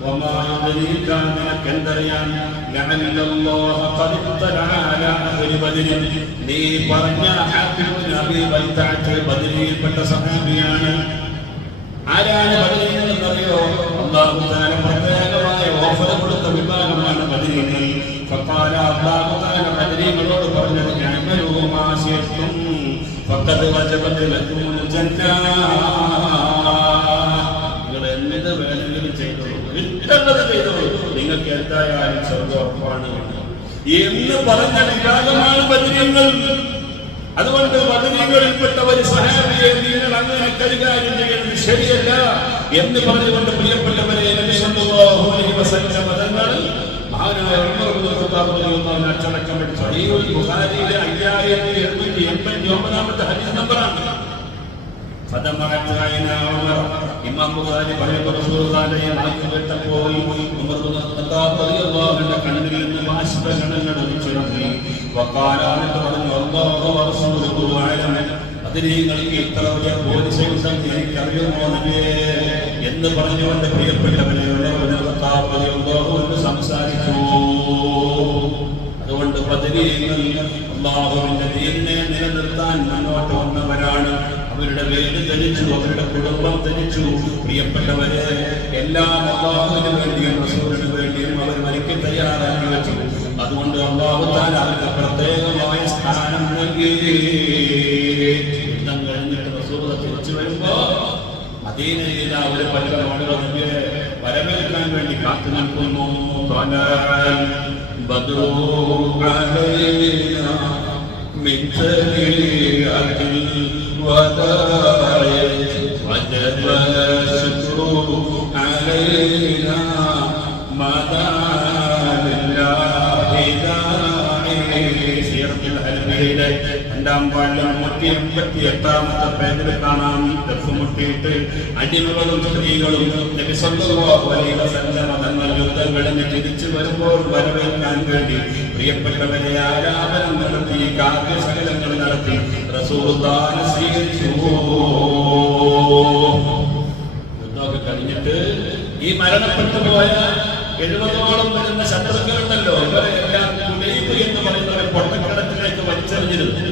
وما يدريك أنك എന്തറിയാൻ لعل الله قد اطلع على أهل بدر. നീ പറഞ്ഞ ഹാഫിദ് ഇബ്നു അബീ ബൽതഅ ബദരിൽപ്പെട്ട സഹാബിയാണ്. ആരാണ് ബദരിൽ എന്നറിയോ? അല്ലാഹു തആല പ്രത്യേകമായ ഓഫർ കൊടുത്ത വിഭാഗമാണ് ബദരീങ്ങൾ. ഫഖാല അല്ലാഹു തആല ബദരീങ്ങളോട് പറഞ്ഞത്, അമലു മാ ശിഅ്തും ഫഖദ് വജബത് ലകുമുൽ ജന്ന. നിങ്ങൾക്ക് എന്തായാലും സ്വർഗ്ഗം ഉറപ്പാണ് എന്ന് പറഞ്ഞ വിഭാഗമാണ് ബദരീങ്ങൾ. അതുകൊണ്ട് ബദരീകളിൽപ്പെട്ട ഒരു സഹാബിയെ നിങ്ങൾ അങ്ങനെ കൈകാര്യം ചെയ്യുന്നത് ശരിയല്ല എന്ന് പറഞ്ഞുകൊണ്ട് പ്രിയപ്പെട്ടവരെ നബി സല്ലല്ലാഹു അലൈഹി വസല്ലം തങ്ങൾ മഹാനായ ഉമർ ഇബ്നുൽ ഖത്താബ് റളിയല്ലാഹു അൻഹു അച്ചടക്കം വെച്ച സഹീഹുൽ ബുഖാരിയിലെ 5889 ഹദീസ് നമ്പറാണ്. ഇമാം ബുഖാരി പറയുന്ന റസൂലുള്ളാഹിയെ നാട്ടിൽ വിട്ടപ്പോൾ ഉമർ ഇബ്നുൽ ഖത്താബ് റളിയല്ലാഹു അൻഹു കണ്ണിൽ നിന്ന് ബാഷ്പകണങ്ങൾ ഒലിച്ചിറങ്ങി. വഖാലാത്ത് പറഞ്ഞു, അല്ലാഹു വറസൂലുഹു അഅലം. ബദരീങ്ങൾക്ക് ഇത്ര വലിയ പോലീസും എനിക്കറിയുമോ നബിയേ എന്ന് പറഞ്ഞുകൊണ്ട് പ്രിയപ്പെട്ടവരെ ഉമർ ഇബ്നുൽ ഖത്താബ് റളിയല്ലാഹു അൻഹു സംസാരിച്ചു. അതുകൊണ്ട് ബദരീങ്ങൾ അല്ലാഹുവിന്റെ ദീനിനെ നിലനിർത്താൻ മുന്നോട്ട് വന്നവരാണ്. അവരുടെ വീട് ധരിച്ചു, അവരുടെ കുടുംബം ധരിച്ചു. പ്രിയപ്പെട്ടവരെ, എല്ലാം അല്ലാഹുവിന് വേണ്ടിയും റസൂലിന് വേണ്ടിയും അവർ മരിക്കാൻ തയ്യാറാക്കി വെച്ചു. അതുകൊണ്ട് അല്ലാഹു തആല അവർക്ക് പ്രത്യേകമായ സ്ഥാനം നൽകി. യുദ്ധം കഴിഞ്ഞിട്ട് റസൂൽ തിരിച്ചു വരുമ്പോ മദീനയിൽ ഒരു പലരോട് വരവേൽക്കാൻ വേണ്ടി കാത്തു നിൽക്കുന്നു. من ثنيات الوداع وجب الشكر علينا ما സീറത്തുൽ ഹൽബിയയിലെ 2-ാം വാള്യം 188-ാമത്തെ പേജിൽ കാണാം. ദഫ്മുട്ടിയിട്ട് അടിമകളും സ്ത്രീകളും നബി സല്ലല്ലാഹു അലൈഹി വസല്ലം തങ്ങൾ യുദ്ധങ്ങളിൽ തിരിച്ചു വരുമ്പോൾ വരവേൽക്കാൻ വേണ്ടി പ്രിയപ്പെട്ടവരെ ആരാധനം നടത്തി, കാവ്യശകലങ്ങൾ നടത്തി റസൂലുള്ളാഹിനെ സ്വീകരിച്ചു. യുദ്ധമൊക്കെ കഴിഞ്ഞിട്ട് ഈ മരണപ്പെട്ടു പോയ 70ഓളം വരുന്ന ശത്രുക്കളുണ്ടല്ലോ, ഇവരെല്ലാം കുലൈബ് എന്ന് പറയുന്ന ഒരു പൊട്ടക്കടത്തിലേക്ക് വലിച്ചെറിഞ്ഞിരുന്നു.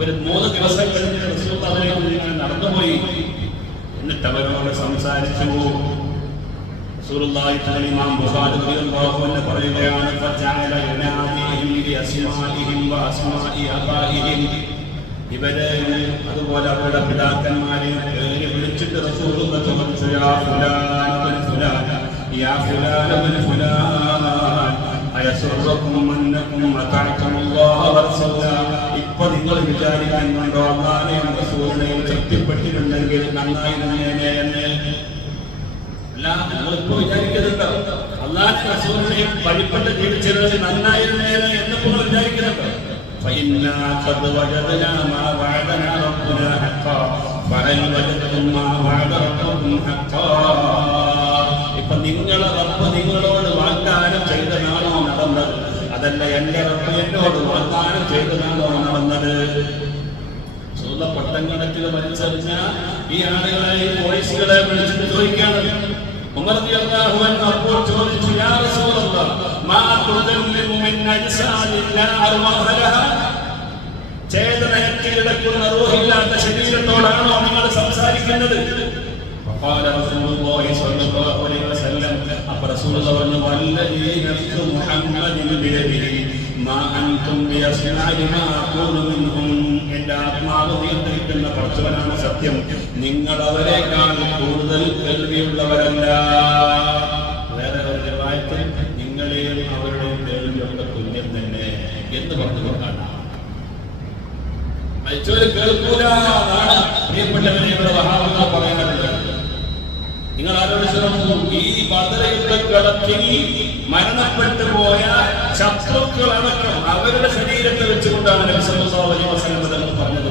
ഒരു 3 ദിവസം കഴിഞ്ഞ് റസൂലുള്ളാഹി ഇങ്ങനെ നടന്നുപോയി. എന്നിട്ട് അവരോട് സംസാരിച്ചു. റസൂലുള്ളാഹി ഇമാം ബുഖാരി റളിയല്ലാഹു അൻഹു പറയുകയാണ്, ഫജഅല യുനാദിഹിം ബിഅസ്മാഇഹിം വഅസ്മാഇ ആബാഇഹിം. ഇവരെ അതുപോലെ അവരുടെ പിതാക്കന്മാരെയും പേര് വിളിച്ചിട്ട് റസൂലുള്ളാഹി ചോദിച്ചു, യാ ഫുലാൻ ഇബ്നു ഫുലാൻ, യാ ഫുലാൻ ഇബ്നു ഫുലാൻ, അയസുറക്കും അന്നകും അതഅതുല്ലാഹ വറസൂലഹു. ഇപ്പോൾ നിങ്ങൾ വിചാരിക്കുന്നുണ്ടോ അല്ലാഹുവിനെയും റസൂലിനെയും തൃപ്തിപ്പെട്ടിട്ടുണ്ടെങ്കിൽ നന്നായിരുന്നേനെ എന്ന്? അല്ല, നിങ്ങളിപ്പോ വിചാരിക്കുന്നുണ്ടോ അല്ലാഹുവിനെയും റസൂലിനെയും വഴിപ്പെട്ട് ജീവിച്ചത് നന്നായിരുന്നേനെ എന്നിപ്പോൾ വിചാരിക്കുന്നുണ്ടോ? فإنا قد وجدنا ما وعدنا ربنا حقا فهل وجدتم ما وعد ربكم حقا. ഇപ്പൊ നിങ്ങളെ റബ്ബ് നിങ്ങളോട് വാഗ്ദാനം ചെയ്തതാണോ നടന്നത്? അതല്ല എന്റെ റബ്ബ് എന്നോട് വാഗ്ദാനം ചെയ്തതാണോ നടന്നത്? പട്ടം കണക്കിൽ വലിച്ചെറിഞ്ഞ ഈ ആളുകളെ, ഈ പോലീസുകളെ വിളിച്ചിട്ട് ചോദിക്കാണ്. ഉമർ റളിയല്ലാഹു അൻഹു അപ്പോൾ ചോദിച്ചു, യാ റസൂലല്ലാഹ്, മാ തുദല്ലിമു മിൻ അജ്സാലില്ലാ അർവാഹലഹ. ചേതനയെ കിടക്കുന്ന റൂഹില്ലാത്ത ശരീരത്തോടാണോ നിങ്ങൾ സംസാരിക്കുന്നത്? فقال رسول الله صلى الله عليه وسلم, അപ്പോൾ റസൂലുള്ളാഹി പറഞ്ഞു, വല്ലദീ നഫ്സു മുഹമ്മദിൻ ബിയദിഹി മാ അൻതും ബിയസ്മാഇ മാ അഖൂലു മിൻഹും. എന്റെ ആത്മാവ് നിയന്ത്രിക്കുന്ന പടച്ചവനാണ് സത്യം, നിങ്ങൾ അവരെക്കാൾ കൂടുതൽ കേൾവിയുള്ളവരല്ല. വേറെ ഒരു റിവായത്തിൽ നിങ്ങളെയും അവരുടെയും കേൾവിയൊക്കെ തുല്യം തന്നെ എന്ന് പറഞ്ഞുകൊണ്ടാണ് മരിച്ചവർ കേൾക്കൂല എന്നാണ് പ്രിയപ്പെട്ടവരെ ഇവിടെ വഹാബികൾ പറയുന്നത്. നിങ്ങൾ ആലോചിച്ചു, ഈ ബദർ യുദ്ധക്കളത്തിൽ മരണപ്പെട്ടു പോയ ശത്രുക്കളടക്കം അവരുടെ ശരീരത്തെ വെച്ചുകൊണ്ടാണ് നബി സല്ലല്ലാഹു അലൈഹി വസല്ലം തങ്ങൾ പറഞ്ഞത്,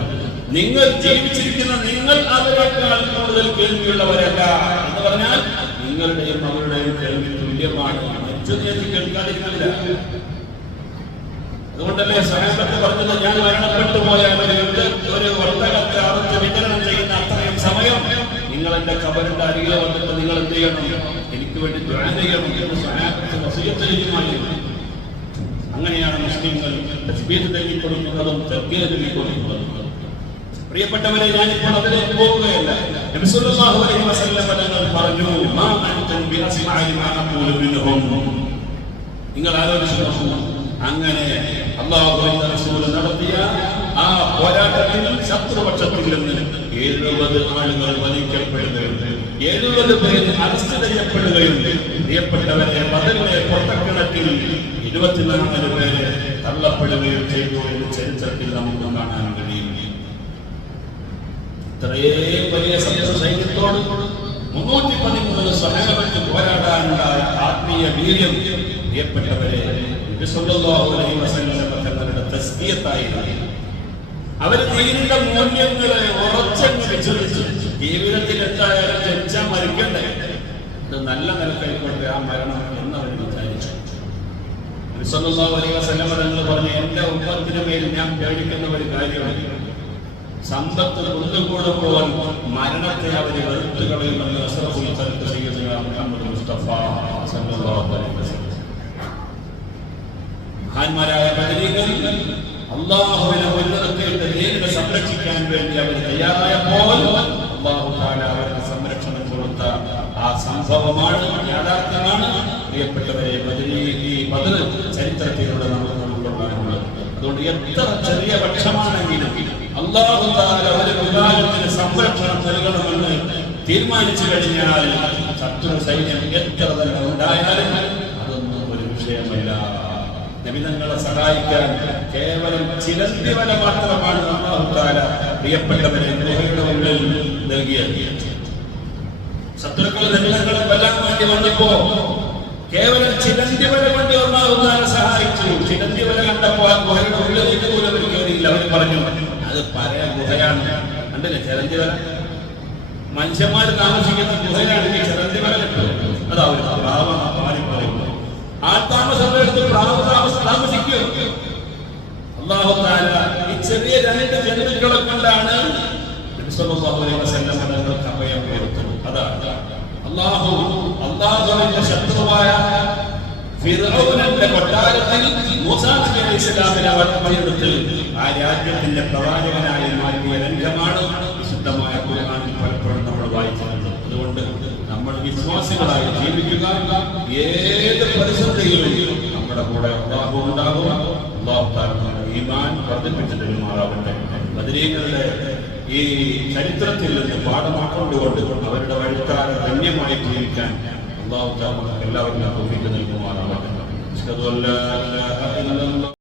നിങ്ങൾ ജീവിച്ചിരിക്കുന്ന നിങ്ങൾ അവരെക്കാൾ കൂടുതൽ കേൾവിയുള്ളവരല്ല എന്ന് പറഞ്ഞാൽ നിങ്ങളുടെയും അവരുടെയും കേൾവി തുല്യമാണ്. മരിച്ചതിനെ കേൾക്കാതിരിക്കില്ല. അതുകൊണ്ടല്ലേ സഹാബത്ത് പറഞ്ഞത്, ഞാൻ മരണപ്പെട്ടു പോയ ഒരു ഒട്ടകത്തെ അറുത്ത് വിതരണം ചെയ്യുന്ന അത്രയും സമയം നിങ്ങൾ എന്റെ ഖബറിന്റെ അരികിൽ വന്നിട്ട് നിങ്ങൾ എന്ത് ചെയ്യണം? എനിക്ക് വേണ്ടി ദുആ ചെയ്യണം എന്ന് സഹാബത്ത് വസിയത്ത് ചെയ്യുമായിരുന്നു. അങ്ങനെയാണ് മുസ്ലിങ്ങൾ തസ്ബീഹ് ചൊല്ലിക്കൊടുക്കുന്നതും തക്ബീർ ചൊല്ലിക്കൊടുക്കുന്നതും. പ്രിയപ്പെട്ടവരെ, ഞാനിപ്പോൾ അതിലേക്ക് പോവുകയല്ല. നബി സല്ലല്ലാഹു അലൈഹി വസല്ലം തങ്ങൾ പറഞ്ഞു, മാ അൻതും ബിഅസ്മാഇ മാ അഖൂലു മിൻഹും. നിങ്ങൾ ആലോചിച്ചു, അങ്ങനെ അല്ലാഹുവിന്റെ റസൂൽ നടത്തിയ ആ പോരാട്ടത്തിൽ ശത്രുപക്ഷത്തിൽ നിന്ന് 70 ആളുകൾ വധിക്കപ്പെടുകയും 70 പേര് അറസ്റ്റ് ചെയ്യപ്പെടുകയും പ്രിയപ്പെട്ടവരെ ബദറിലെ പൊട്ടക്കിണറ്റിൽ 24 പേര് തള്ളപ്പെടുകയും ചെയ്തു എന്ന് ചരിത്രത്തിൽ നമുക്ക് കാണാൻ കഴിയും. ഇത്രയും വലിയ ശത്രു സൈന്യത്തോട് 313 സ്വഹാബത്ത് പോരാടാനുണ്ടായ ആത്മീയ വീര്യം പ്രിയപ്പെട്ടവരെ നബി സല്ലല്ലാഹു അലൈഹി വസല്ലം തങ്ങളുടെ തസ്ബീഹത്തായിരുന്നു. അവർ ദീനിന്റെ മൂല്യങ്ങളെ ഉറച്ചങ്ങ് വിശ്വസിച്ചു. ജീവിതത്തിൽ എന്തായാലും ജനിച്ചാൽ മരിക്കണ്ടേ, ഇത് നല്ല നിലക്കായിക്കോട്ടെ ആ മരണം എന്നവർ വിചാരിച്ചു. നബി സല്ലല്ലാഹു അലൈഹി വസല്ലം തങ്ങൾ പറഞ്ഞു, എന്റെ ഉമ്മത്തിന് മേൽ ഞാൻ പേടിക്കുന്ന ഒരു കാര്യമാണ്, സമ്പത്ത് കൊണ്ടുകൂടുമ്പോൾ മരണത്തെ അവർ വെറുത്തു കളയുമെന്ന് അസ്റഫുൽ ഖൽഖ് സയ്യിദുനാ മുഹമ്മദ് മുസ്തഫ സല്ലല്ലാഹു അലൈഹി വസല്ലം. മഹാന്മാരായ ബദരീകൾ അല്ലാഹുവിനെ മുൻനിർത്തിയിട്ട് ദീനിനെ സംരക്ഷിക്കാൻ വേണ്ടി അവർ തയ്യാറായപ്പോൾ അല്ലാഹു തആല അവർക്ക് സംരക്ഷണം കൊടുത്ത ആ സംഭവമാണ്, യാഥാർത്ഥ്യമാണ്. പ്രിയപ്പെട്ടവരെ, ബദർ ചരിത്രത്തിലൂടെ നമുക്ക് ഉൾക്കൊള്ളാനുള്ളത്. അതുകൊണ്ട് എത്ര ചെറിയ പക്ഷമാണെങ്കിലും അല്ലാഹു തആല ഒരു വിഭാഗത്തിന് സംരക്ഷണം നൽകണമെന്ന് തീരുമാനിച്ചു കഴിഞ്ഞാൽ ശത്രു സൈന്യം എത്ര തന്നെ ഉണ്ടായാലും അതൊന്നും ഒരു വിഷയമല്ല. നബിതങ്ങളെ സഹായിക്കാൻ കേവലം ചിലന്തി വല മാത്രമാണ് അല്ലാഹു തആല പ്രിയപ്പെട്ടവരെ ഗുഹയുടെ മുന്നിൽ നൽകിയത്. ശത്രുക്കൾ നബിതങ്ങളെ കൊല്ലാൻ വേണ്ടി വന്നപ്പോ കേവലം ചിലന്തി വല കൊണ്ട് ഒന്നാവുന്നതിനെ സഹായിച്ചു. ചിലന്തി വല കണ്ടപ്പോൾ ആ ഗുഹയുടെ ഉള്ളിലേക്ക് പോലും അവർ കയറിയില്ല. അവർ പറഞ്ഞു അത് പഴയ ഗുഹയാണ്. കണ്ടില്ലേ ചിലന്തി വല? മനുഷ്യന്മാർ താമസിക്കുന്ന ഗുഹയിലാണെങ്കിൽ ചിലന്തി വല കിട്ടും. അത് അവർ മാറിപ്പോകുന്നു. ആ താമസമെടുത്ത് താമസിക്കും. അല്ലാഹു തആല ഈ ചെറിയ രണ്ട് ജന്തുക്കളെ കൊണ്ടാണ് അഭയം കൊടുത്തത്. അതാണ് അല്ലാഹുവിന്റെ ശത്രുവായ ഫിർഔനിന്റെ കൊട്ടാരത്തിൽ മൂസാ നബി അലൈഹിസ്സലാമിനെ വളർത്തിയെടുത്ത് ആ രാജ്യത്തിന്റെ പ്രവാചകനായി മാറ്റിയ രംഗമാണ് വിശുദ്ധമായ ഖുർആനിൽ പലപ്പോഴും നമ്മൾ വായിച്ചിട്ടുണ്ട്. അതുകൊണ്ട് നമ്മൾ വിശ്വാസികളായി ജീവിക്കുക. ഏത് പ്രതിസന്ധിയിലും നമ്മുടെ കൂടെ അല്ലാഹു ഉണ്ടാകും. അല്ലാഹു തആല നമ്മുടെ ഈമാൻ വർദ്ധിപ്പിച്ചിട്ട് പെരുമാറാവട്ടെ. ബദരീങ്ങളുടെ ഈ ചരിത്രത്തിൽ നിന്ന് പാഠമാക്കൊണ്ടുകൊണ്ട് അവരുടെ വഴിത്താരെ ധന്യമായി ജീവിക്കാൻ അല്ലാഹു തആല എല്ലാവരും തൗഫീഖ് നൽകുമാറാവട്ടെ. അഷ്ഹദു അല്ലാ ഇലാഹ ഇല്ലല്ലാഹ്